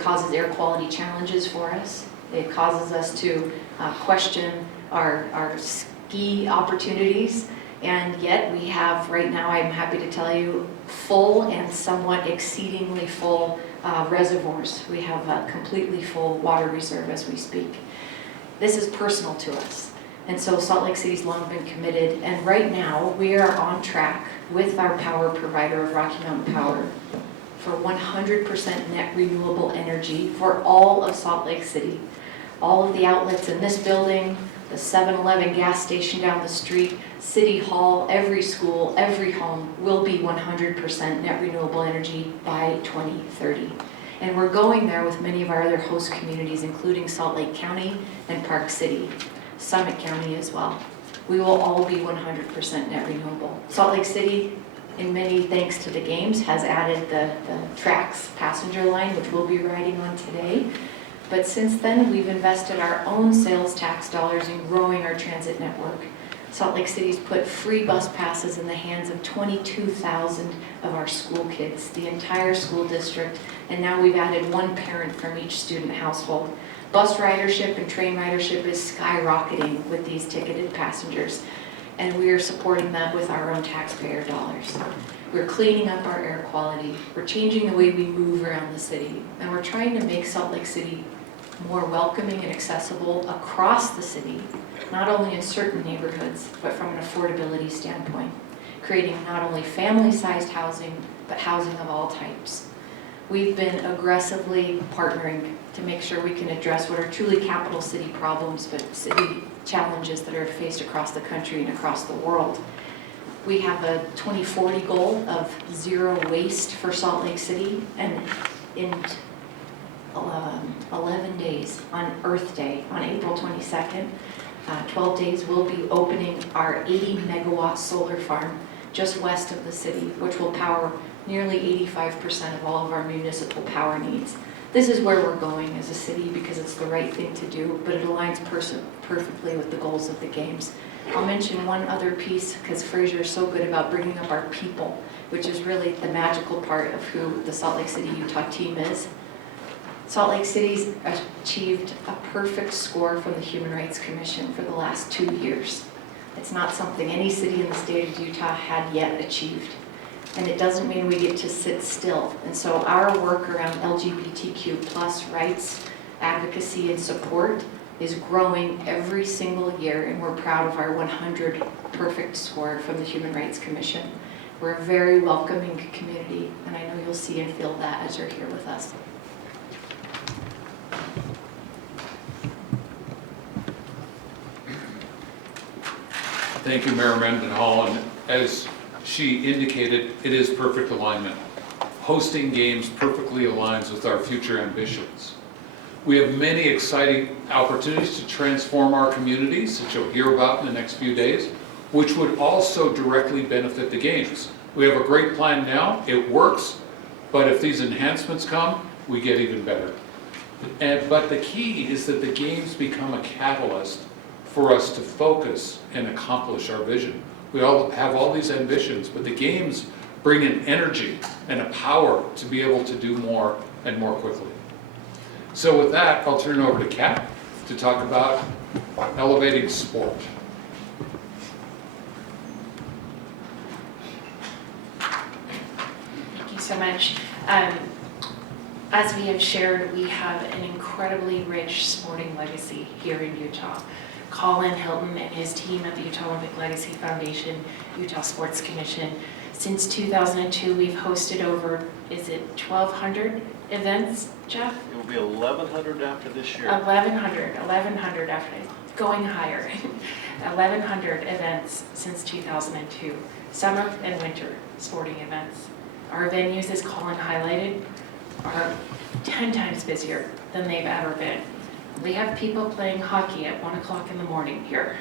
causes air quality challenges for us. It causes us to question our ski opportunities. And yet we have right now, I'm happy to tell you, full and somewhat exceedingly full reservoirs. We have a completely full water reserve as we speak. This is personal to us. And so Salt Lake City's long been committed, and right now we are on track with our power provider of Rocky Mountain Power for 100% net renewable energy for all of Salt Lake City. All of the outlets in this building, the 7-Eleven gas station down the street, City Hall, every school, every home will be 100% net renewable energy by 2030. And we're going there with many of our other host communities, including Salt Lake County and Park City. Summit County as well. We will all be 100% net renewable. Salt Lake City, in many thanks to the Games, has added the Trax passenger line, which we'll be riding on today. But since then, we've invested our own sales tax dollars in growing our transit network. Salt Lake City's put free bus passes in the hands of 22,000 of our school kids, the entire school district, and now we've added one parent from each student household. Bus ridership and train ridership is skyrocketing with these ticketed passengers, and we are supporting that with our own taxpayer dollars. We're cleaning up our air quality, we're changing the way we move around the city, and we're trying to make Salt Lake City more welcoming and accessible across the city, not only in certain neighborhoods, but from an affordability standpoint, creating not only family-sized housing, but housing of all types. We've been aggressively partnering to make sure we can address what are truly capital city problems, but city challenges that are faced across the country and across the world. We have a 2040 goal of zero waste for Salt Lake City, and in 11 days, on Earth Day, on April 22nd, 12 days, we'll be opening our 80 megawatt solar farm just west of the city, which will power nearly 85% of all of our municipal power needs. This is where we're going as a city because it's the right thing to do, but it aligns perfectly with the goals of the Games. I'll mention one other piece because Fraser is so good about bringing up our people, which is really the magical part of who the Salt Lake City, Utah team is. Salt Lake City's achieved a perfect score from the Human Rights Commission for the last 2 years. It's not something any city in the state of Utah had yet achieved. And it doesn't mean we get to sit still. And so our work around LGBTQ plus rights, advocacy, and support is growing every single year, and we're proud of our 100 perfect score from the Human Rights Commission. We're a very welcoming community, and I know you'll see and feel that as you're here with us. Thank you, Mayor Mendenhall, and as she indicated, it is perfect alignment. Hosting games perfectly aligns with our future ambitions. We have many exciting opportunities to transform our communities that you'll hear about in the next few days, which would also directly benefit the Games. We have a great plan now, it works, but if these enhancements come, we get even better. But the key is that the Games become a catalyst for us to focus and accomplish our vision. We all have all these ambitions, but the Games bring an energy and a power to be able to do more and more quickly. So with that, I'll turn it over to Kat to talk about elevating sport. Thank you so much. As we have shared, we have an incredibly rich sporting legacy here in Utah. Colin Hilton and his team at the Utah Olympic Legacy Foundation, Utah Sports Commission. Since 2002, we've hosted over, is it 1,200 events, Jeff? It will be 1,100 after this year. 1,100 after, going higher. 1,100 events since 2002, summer and winter sporting events. Our venues, as Colin highlighted, are 10 times busier than they've ever been. We have people playing hockey at 1 o'clock in the morning here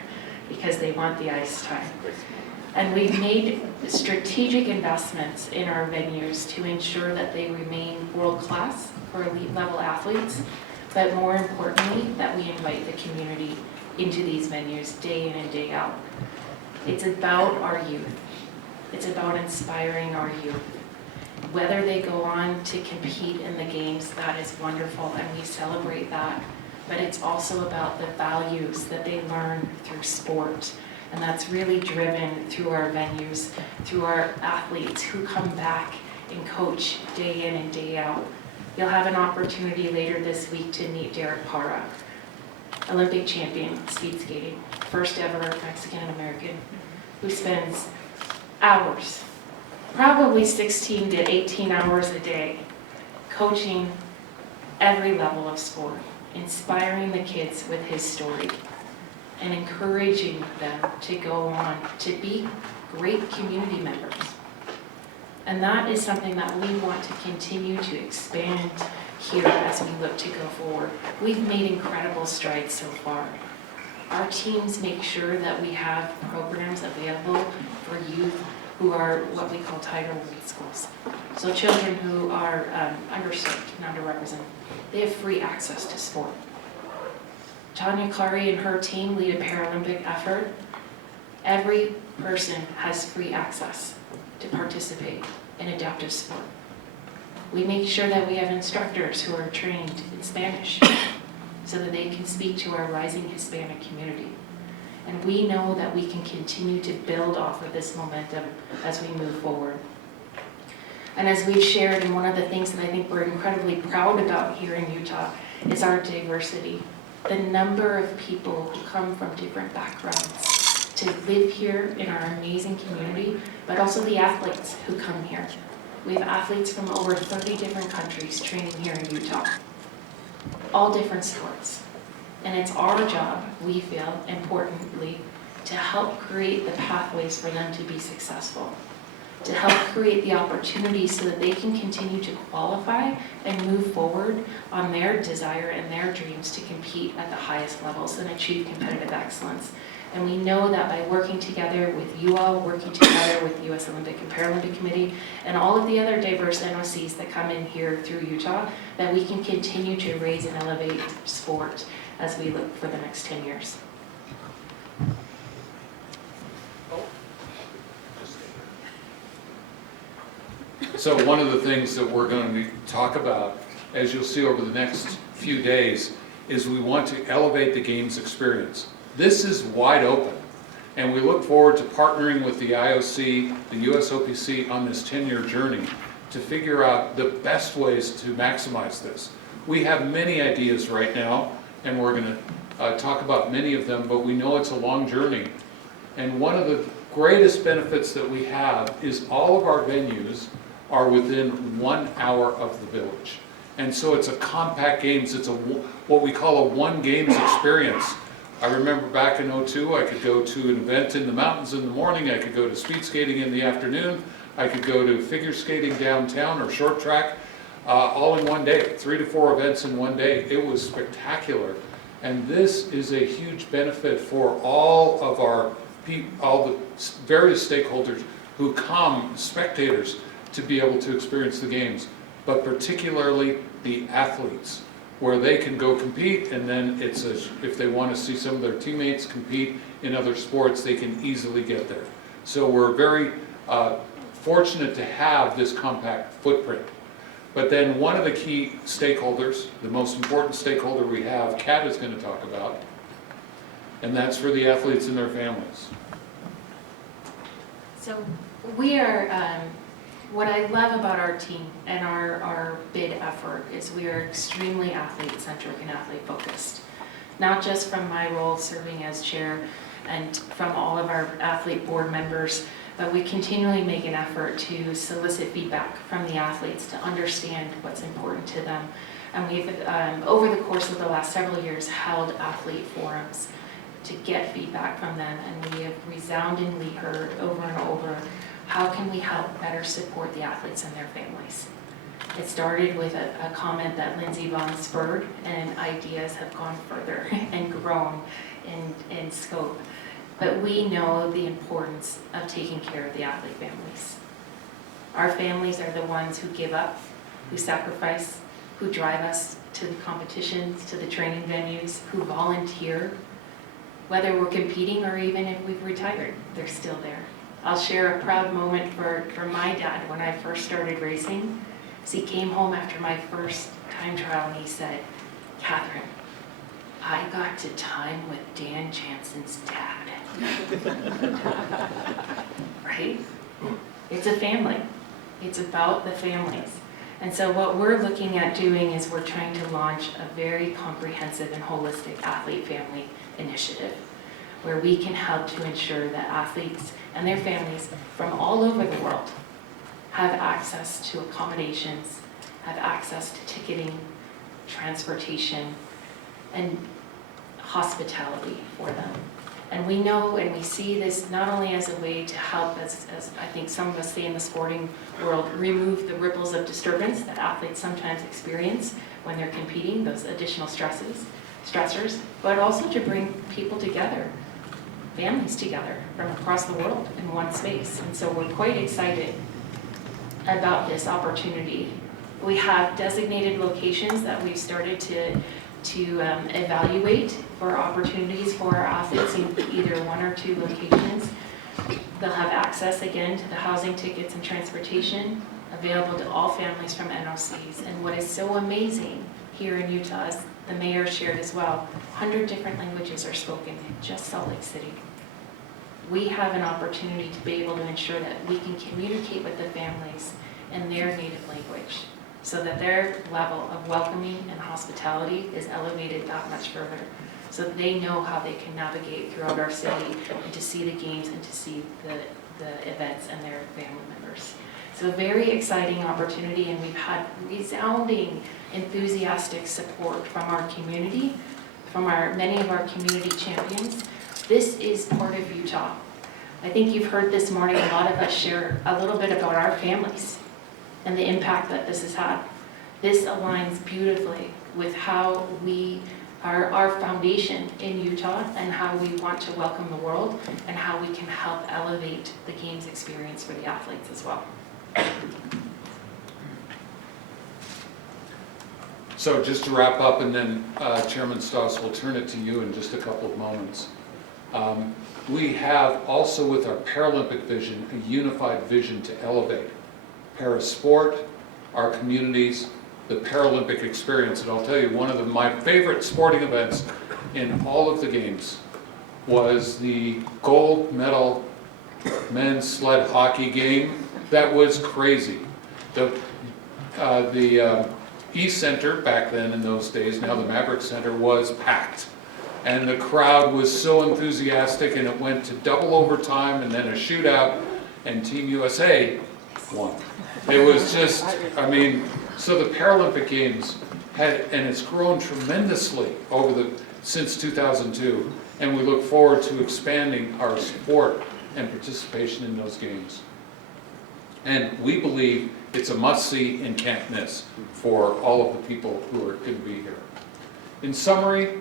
because they want the ice time. And we've made strategic investments in our venues to ensure that they remain world-class for elite level athletes, but more importantly, that we invite the community into these venues day in and day out. It's about our youth. It's about inspiring our youth. Whether they go on to compete in the games, that is wonderful, and we celebrate that. But it's also about the values that they learn through sport. And that's really driven through our venues, through our athletes who come back and coach day in and day out. You'll have an opportunity later this week to meet Derek Parra, Olympic champion speed skating, first ever Mexican-American, who spends hours, probably 16 to 18 hours a day, coaching every level of sport, inspiring the kids with his story, and encouraging them to go on to be great community members. And that is something that we want to continue to expand here as we look to go forward. We've made incredible strides so far. Our teams make sure that we have programs available for youth who are what we call Title I schools. So children who are underserved and underrepresented, they have free access to sport. Tanya Clary and her team lead a Paralympic effort. Every person has free access to participate in adaptive sport. We make sure that we have instructors who are trained in Spanish so that they can speak to our rising Hispanic community. And we know that we can continue to build off of this momentum as we move forward. And as we've shared, and one of the things that I think we're incredibly proud about here in Utah is our diversity. The number of people who come from different backgrounds to live here in our amazing community, but also the athletes who come here. We have athletes from over 30 different countries training here in Utah, all different sports. And it's our job, we feel, importantly, to help create the pathways for them to be successful, to help create the opportunities so that they can continue to qualify and move forward on their desire and their dreams to compete at the highest levels and achieve competitive excellence. And we know that by working together with you all, working together with the U.S. Olympic and Paralympic Committee, and all of the other diverse NOCs that come in here through Utah, that we can continue to raise and elevate sport as we look for the next 10 years. So one of the things that we're going to talk about, as you'll see over the next few days, is we want to elevate the games experience. This is wide open, and we look forward to partnering with the IOC, the USOPC on this 10-year journey to figure out the best ways to maximize this. We have many ideas right now, and we're going to talk about many of them, but we know it's a long journey. And one of the greatest benefits that we have is all of our venues are within 1 hour of the village. And so it's a compact games, it's what we call a one games experience. I remember back in '02, I could go to an event in the mountains in the morning, I could go to speed skating in the afternoon, I could go to figure skating downtown or short track, all in one day, 3 to 4 events in one day. It was spectacular. And this is a huge benefit for all of all the various stakeholders who come, spectators, to be able to experience the games, but particularly the athletes, where they can go compete, and then if they want to see some of their teammates compete in other sports, they can easily get there. So we're very fortunate to have this compact footprint. But then one of the key stakeholders, the most important stakeholder we have, Kat is going to talk about, and that's for the athletes and their families. So we are, what I love about our team and our bid effort is we are extremely athlete-centric and athlete-focused. Not just from my role serving as chair and from all of our athlete board members, but we continually make an effort to solicit feedback from the athletes to understand what's important to them. And we've, over the course of the last several years, held athlete forums to get feedback from them, and we have resoundingly heard over and over, how can we help better support the athletes and their families? It started with a comment that Lindsey Vaughn spurred, and ideas have gone further and grown in scope. But we know the importance of taking care of the athlete families. Our families are the ones who give up, who sacrifice, who drive us to the competitions, to the training venues, who volunteer. Whether we're competing or even if we've retired, they're still there. I'll share a proud moment for my dad when I first started racing. He came home after my first time trial and he said, "Catherine, I got to time with Dan Jansen's dad." Right? It's a family. It's about the families. And so what we're looking at doing is we're trying to launch a very comprehensive and holistic athlete family initiative where we can help to ensure that athletes and their families from all over the world have access to accommodations, have access to ticketing, transportation, and hospitality for them. And we know and we see this not only as a way to help, as I think some of us say in the sporting world, remove the ripples of disturbance that athletes sometimes experience when they're competing, those additional stressors, but also to bring people together, families together from across the world in one space. And so we're quite excited about this opportunity. We have designated locations that we've started to evaluate for opportunities for our athletes in either one or two locations. They'll have access again to the housing, tickets, and transportation available to all families from NOCs. And what is so amazing here in Utah, as the mayor shared as well, 100 different languages are spoken in just Salt Lake City. We have an opportunity to be able to ensure that we can communicate with the families in their native language, so that their level of welcoming and hospitality is elevated that much further, so that they know how they can navigate throughout our city and to see the games and to see the events and their family members. So a very exciting opportunity, and we've had resounding, enthusiastic support from our community, from many of our community champions. This is part of Utah. I think you've heard this morning a lot of us share a little bit about our families and the impact that this has had. This aligns beautifully with how our foundation in Utah and how we want to welcome the world and how we can help elevate the games experience for the athletes as well. So just to wrap up, and then Chairman Stoss will turn it to you in just a couple of moments. We have also with our Paralympic vision, a unified vision to elevate parasport, our communities, the Paralympic experience. And I'll tell you, one of my favorite sporting events in all of the games was the gold medal men's sled hockey game. That was crazy. The East Center back then in those days, now the Maverick Center, was packed. And the crowd was so enthusiastic, and it went to double overtime and then a shootout, and Team USA won. It was just, I mean, so the Paralympic Games and it's grown tremendously since 2002, and we look forward to expanding our support and participation in those games. And we believe it's a must-see and can't miss for all of the people who are going to be here. In summary,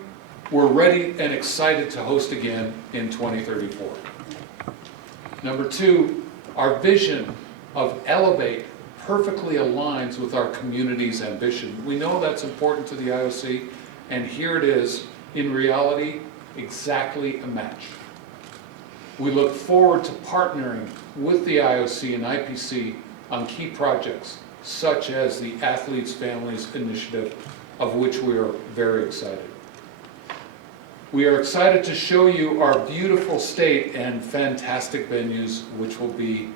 we're ready and excited to host again in 2034. Number two, our vision of Elevate perfectly aligns with our community's ambition. We know that's important to the IOC, and here it is, in reality, exactly a match. We look forward to partnering with the IOC and IPC on key projects such as the Athletes Families Initiative, of which we are very excited. We are excited to show you our beautiful state and fantastic venues, which will be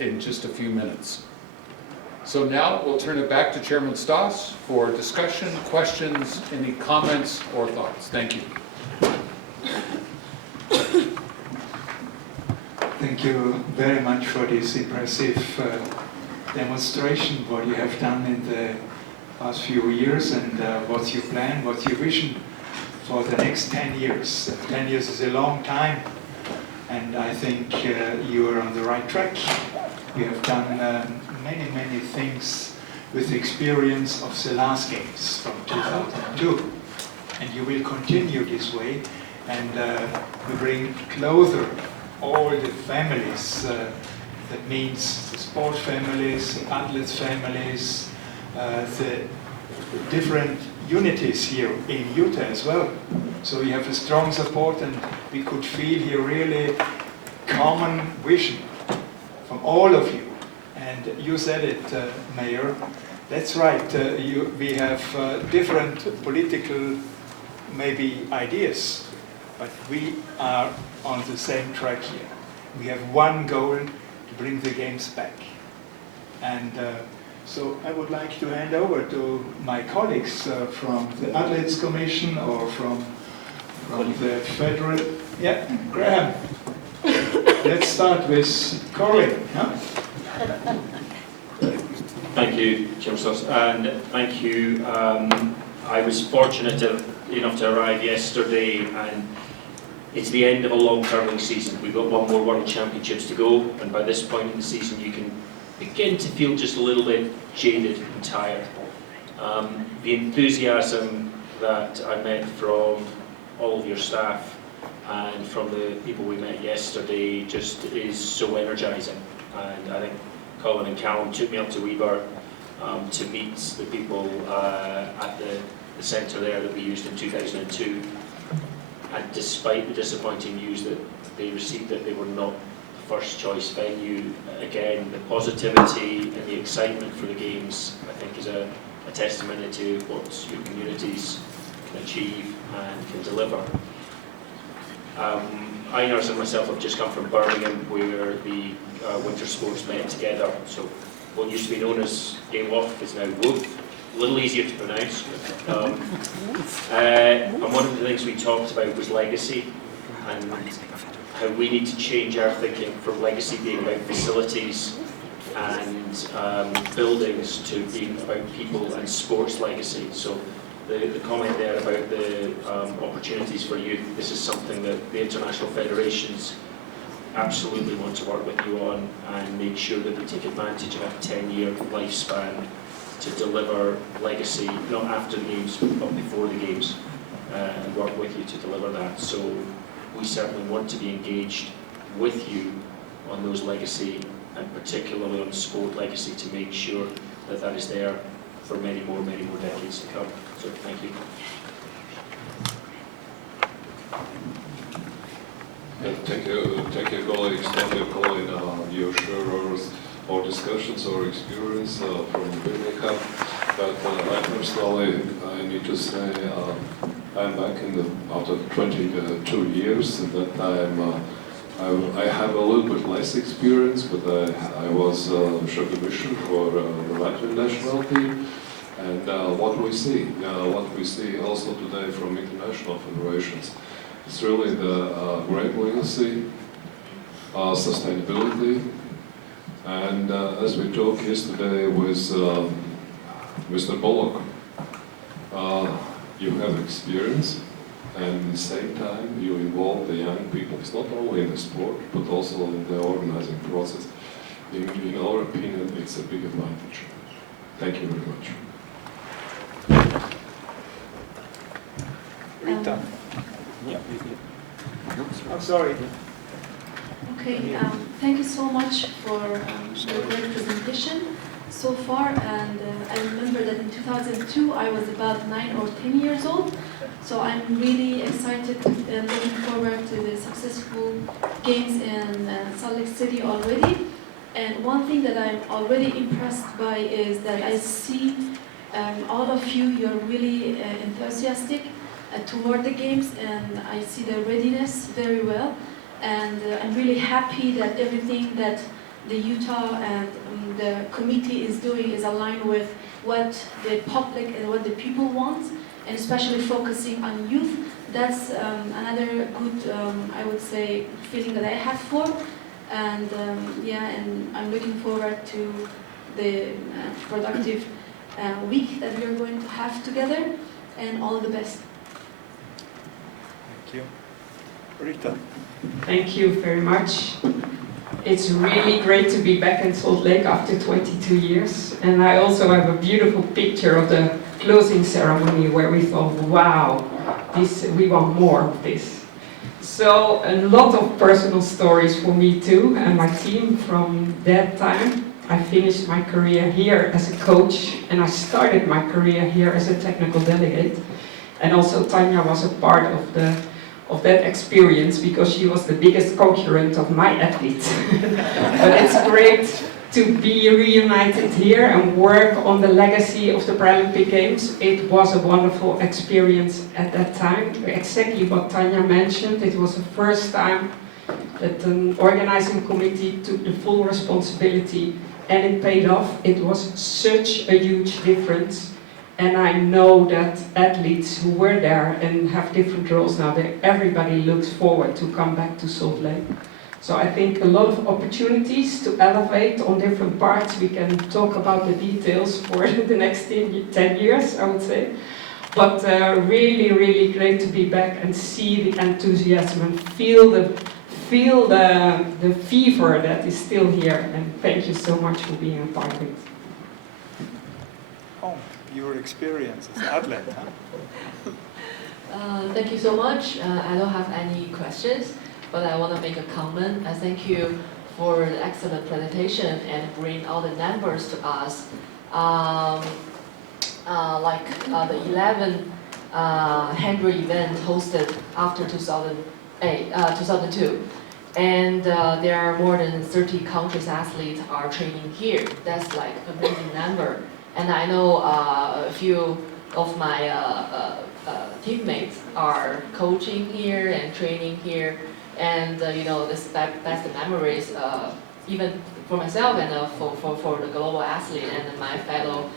in just a few minutes. So now we'll turn it back to Chairman Stoss for discussion, questions, any comments or thoughts. Thank you. Thank you very much for this impressive demonstration, what you have done in the past few years, and what's your plan, what's your vision for the next 10 years. 10 years is a long time, and I think you are on the right track. You have done many things with the experience of the last games from 2002, and you will continue this way, and you bring closer all the families. That means the sport families, the athletes families, the different unities here in Utah as well. So you have a strong support, and we could feel here really common vision from all of you. And you said it, Mayor, that's right. We have different political maybe ideas, but we are on the same track here. We have one goal, to bring the games back. And so I would like to hand over to my colleagues from the Athletes Commission or from the Federal. Yeah, Graham. Let's start with Colin. Huh? Thank you, Chair Stoss, and thank you. I was fortunate enough to arrive yesterday, and it's the end of a long hurling season. We've got one more World Championships to go, and by this point in the season you can begin to feel just a little bit jaded and tired. The enthusiasm that I met from all of your staff and from the people we met yesterday just is so energising. And I think Colin and Callum took me up to Weber to meet the people at the centre there that we used in 2002. And despite the disappointing news that they received that they were not the first choice venue, again, the positivity and the excitement for the games, I think, is a testimony to what your communities can achieve and can deliver. Einars and myself have just come from Birmingham, where the winter sports met together. So what used to be known as Game Off is now WOOF. A little easier to pronounce. And one of the things we talked about was legacy, and how we need to change our thinking from legacy being about facilities and buildings to being about people and sports legacy. So the comment there about the opportunities for youth, this is something that the international federations absolutely want to work with you on and make sure that we take advantage of a 10-year lifespan to deliver legacy, not after the games, but before the games, and work with you to deliver that. So we certainly want to be engaged with you on those legacy, and particularly on sport legacy, to make sure that that is there for many more decades to come. So thank you. Thank you, colleagues. Thank you, Colin. You share our discussions, our experience from Birmingham. But I personally, I need to say, I'm back after 22 years. At that time, I have a little bit less experience, but I was show commission for the Latvian national team. And what we see also today from international federations, it's really the great legacy, sustainability, and as we talked yesterday with Mr. Bullock, you have experience, and at the same time you involve the young people. It's not only in the sport, but also in the organizing process. In our opinion, it's a big advantage. Thank you very much. Rita. I'm sorry. Okay, thank you so much for the great presentation so far. And I remember that in 2002 I was about 9 or 10 years old. So I'm really excited and looking forward to the successful games in Salt Lake City already. And one thing that I'm already impressed by is that I see all of you, you're really enthusiastic toward the games, and I see the readiness very well. And I'm really happy that everything that the Utah and the committee is doing is aligned with what the public and what the people want, and especially focusing on youth. That's another good, I would say, feeling that I have for. And yeah, and I'm looking forward to the productive week that we are going to have together, and all the best. Thank you. Rita. Thank you very much. It's really great to be back in Salt Lake after 22 years. And I also have a beautiful picture of the closing ceremony where we thought, wow, we want more of this. So a lot of personal stories for me too, and my team from that time. I finished my career here as a coach, and I started my career here as a technical delegate. And also Tanya was a part of that experience because she was the biggest concurrent of my athletes. But it's great to be reunited here and work on the legacy of the Paralympic Games. It was a wonderful experience at that time. Exactly what Tanya mentioned, it was the first time that an organizing committee took the full responsibility, and it paid off. It was such a huge difference. And I know that athletes who were there and have different roles now, everybody looks forward to come back to Salt Lake. So I think a lot of opportunities to elevate on different parts. We can talk about the details for the next 10 years, I would say. But really, really great to be back and see the enthusiasm and feel the fever that is still here. And thank you so much for being a part of it. Your experience as an athlete, Thank you so much. I don't have any questions, but I want to make a comment. I thank you for the excellent presentation and bring all the numbers to us. The 1100 event hosted after 2002. And there are more than 30 countries athletes are training here. That's like an amazing number. And I know a few of my teammates are coaching here and training here, and the best memories, even for myself and for the global athlete and my fellow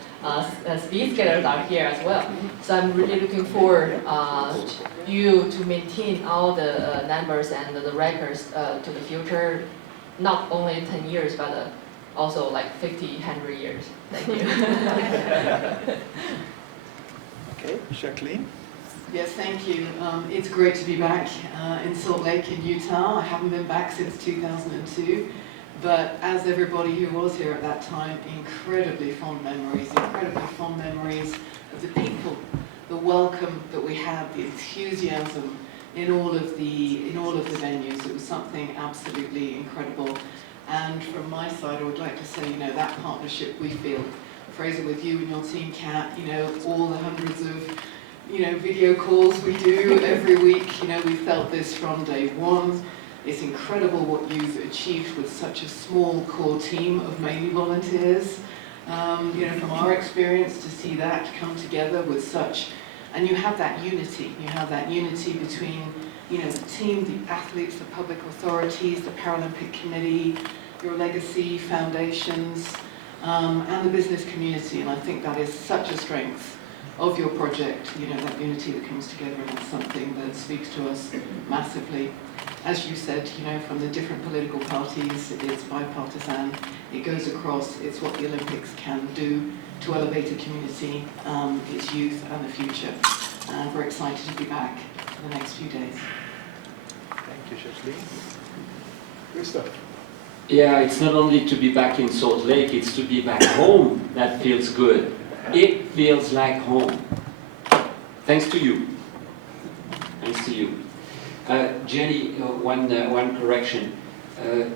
speed skaters are here as well. So I'm really looking forward you to maintain all the numbers and the records to the future, not only 10 years, but also like 50, 100 years. Thank you. Okay, Jacqueline. Yes, thank you. It's great to be back in Salt Lake in Utah. I haven't been back since 2002, but as everybody who was here at that time, incredibly fond memories of the people, the welcome that we had, the enthusiasm in all of the venues. It was something absolutely incredible. And from my side, I would like to say, that partnership we feel, Fraser, with you and your team, Kat, all the hundreds of, video calls we do every week, we felt this from day one. It's incredible what you've achieved with such a small core team of mainly volunteers. From our experience, to see that come together with such, and you have that unity between the team, the athletes, the public authorities, the Paralympic Committee, your legacy foundations, and the business community. And I think that is such a strength of your project, that unity that comes together, and it's something that speaks to us massively. As you said, from the different political parties, it's bipartisan, it goes across, it's what the Olympics can do to elevate a community, its youth and the future. And we're excited to be back for the next few days. Thank you, Jacqueline. Christoph. Yeah, it's not only to be back in Salt Lake, it's to be back home that feels good. It feels like home. Thanks to you. Thanks to you. Jenny, one correction.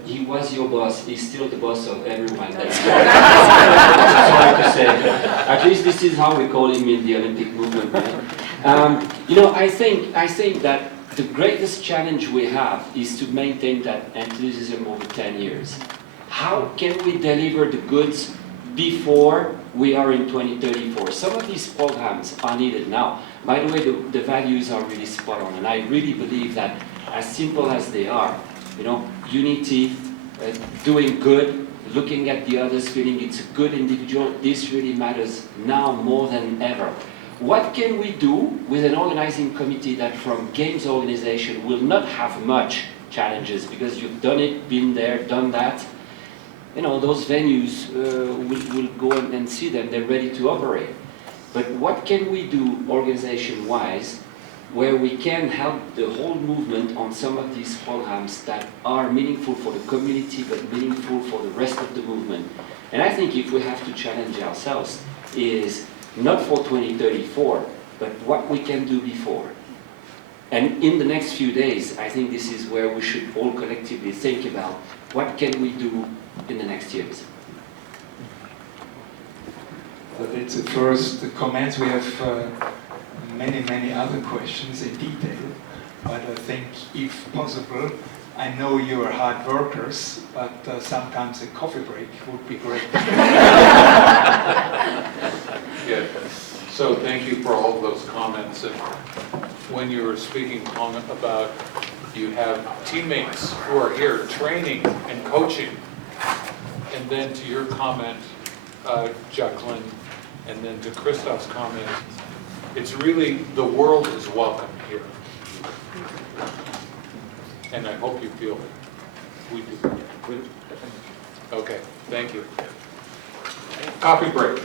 He was your boss. He's still the boss of everyone. That's sorry to say. At least this is how we call him in the Olympic movement. Right? I think that the greatest challenge we have is to maintain that enthusiasm over 10 years. How can we deliver the goods before we are in 2034? Some of these programs are needed now. By the way, the values are really spot on, and I really believe that as simple as they are, unity, doing good, looking at the others, feeling it's a good individual, this really matters now more than ever. What can we do with an organizing committee that from games organization will not have much challenges because you've done it, been there, done that? Those venues will go and see them, they're ready to operate. But what can we do organization-wise where we can help the whole movement on some of these programs that are meaningful for the community but meaningful for the rest of the movement? And I think if we have to challenge ourselves is not for 2034, but what we can do before. And in the next few days, I think this is where we should all collectively think about what can we do in the next years. But it's the first comments. We have many other questions in detail, but I think if possible, I know you are hard workers, but sometimes a coffee break would be great. Yeah. So thank you for all of those comments. And when you were speaking about you have teammates who are here training and coaching, and then to your comment, Jacqueline, and then to Christoph's comment, it's really the world is welcome here. And I hope you feel it. We do. Okay, thank you. Coffee break.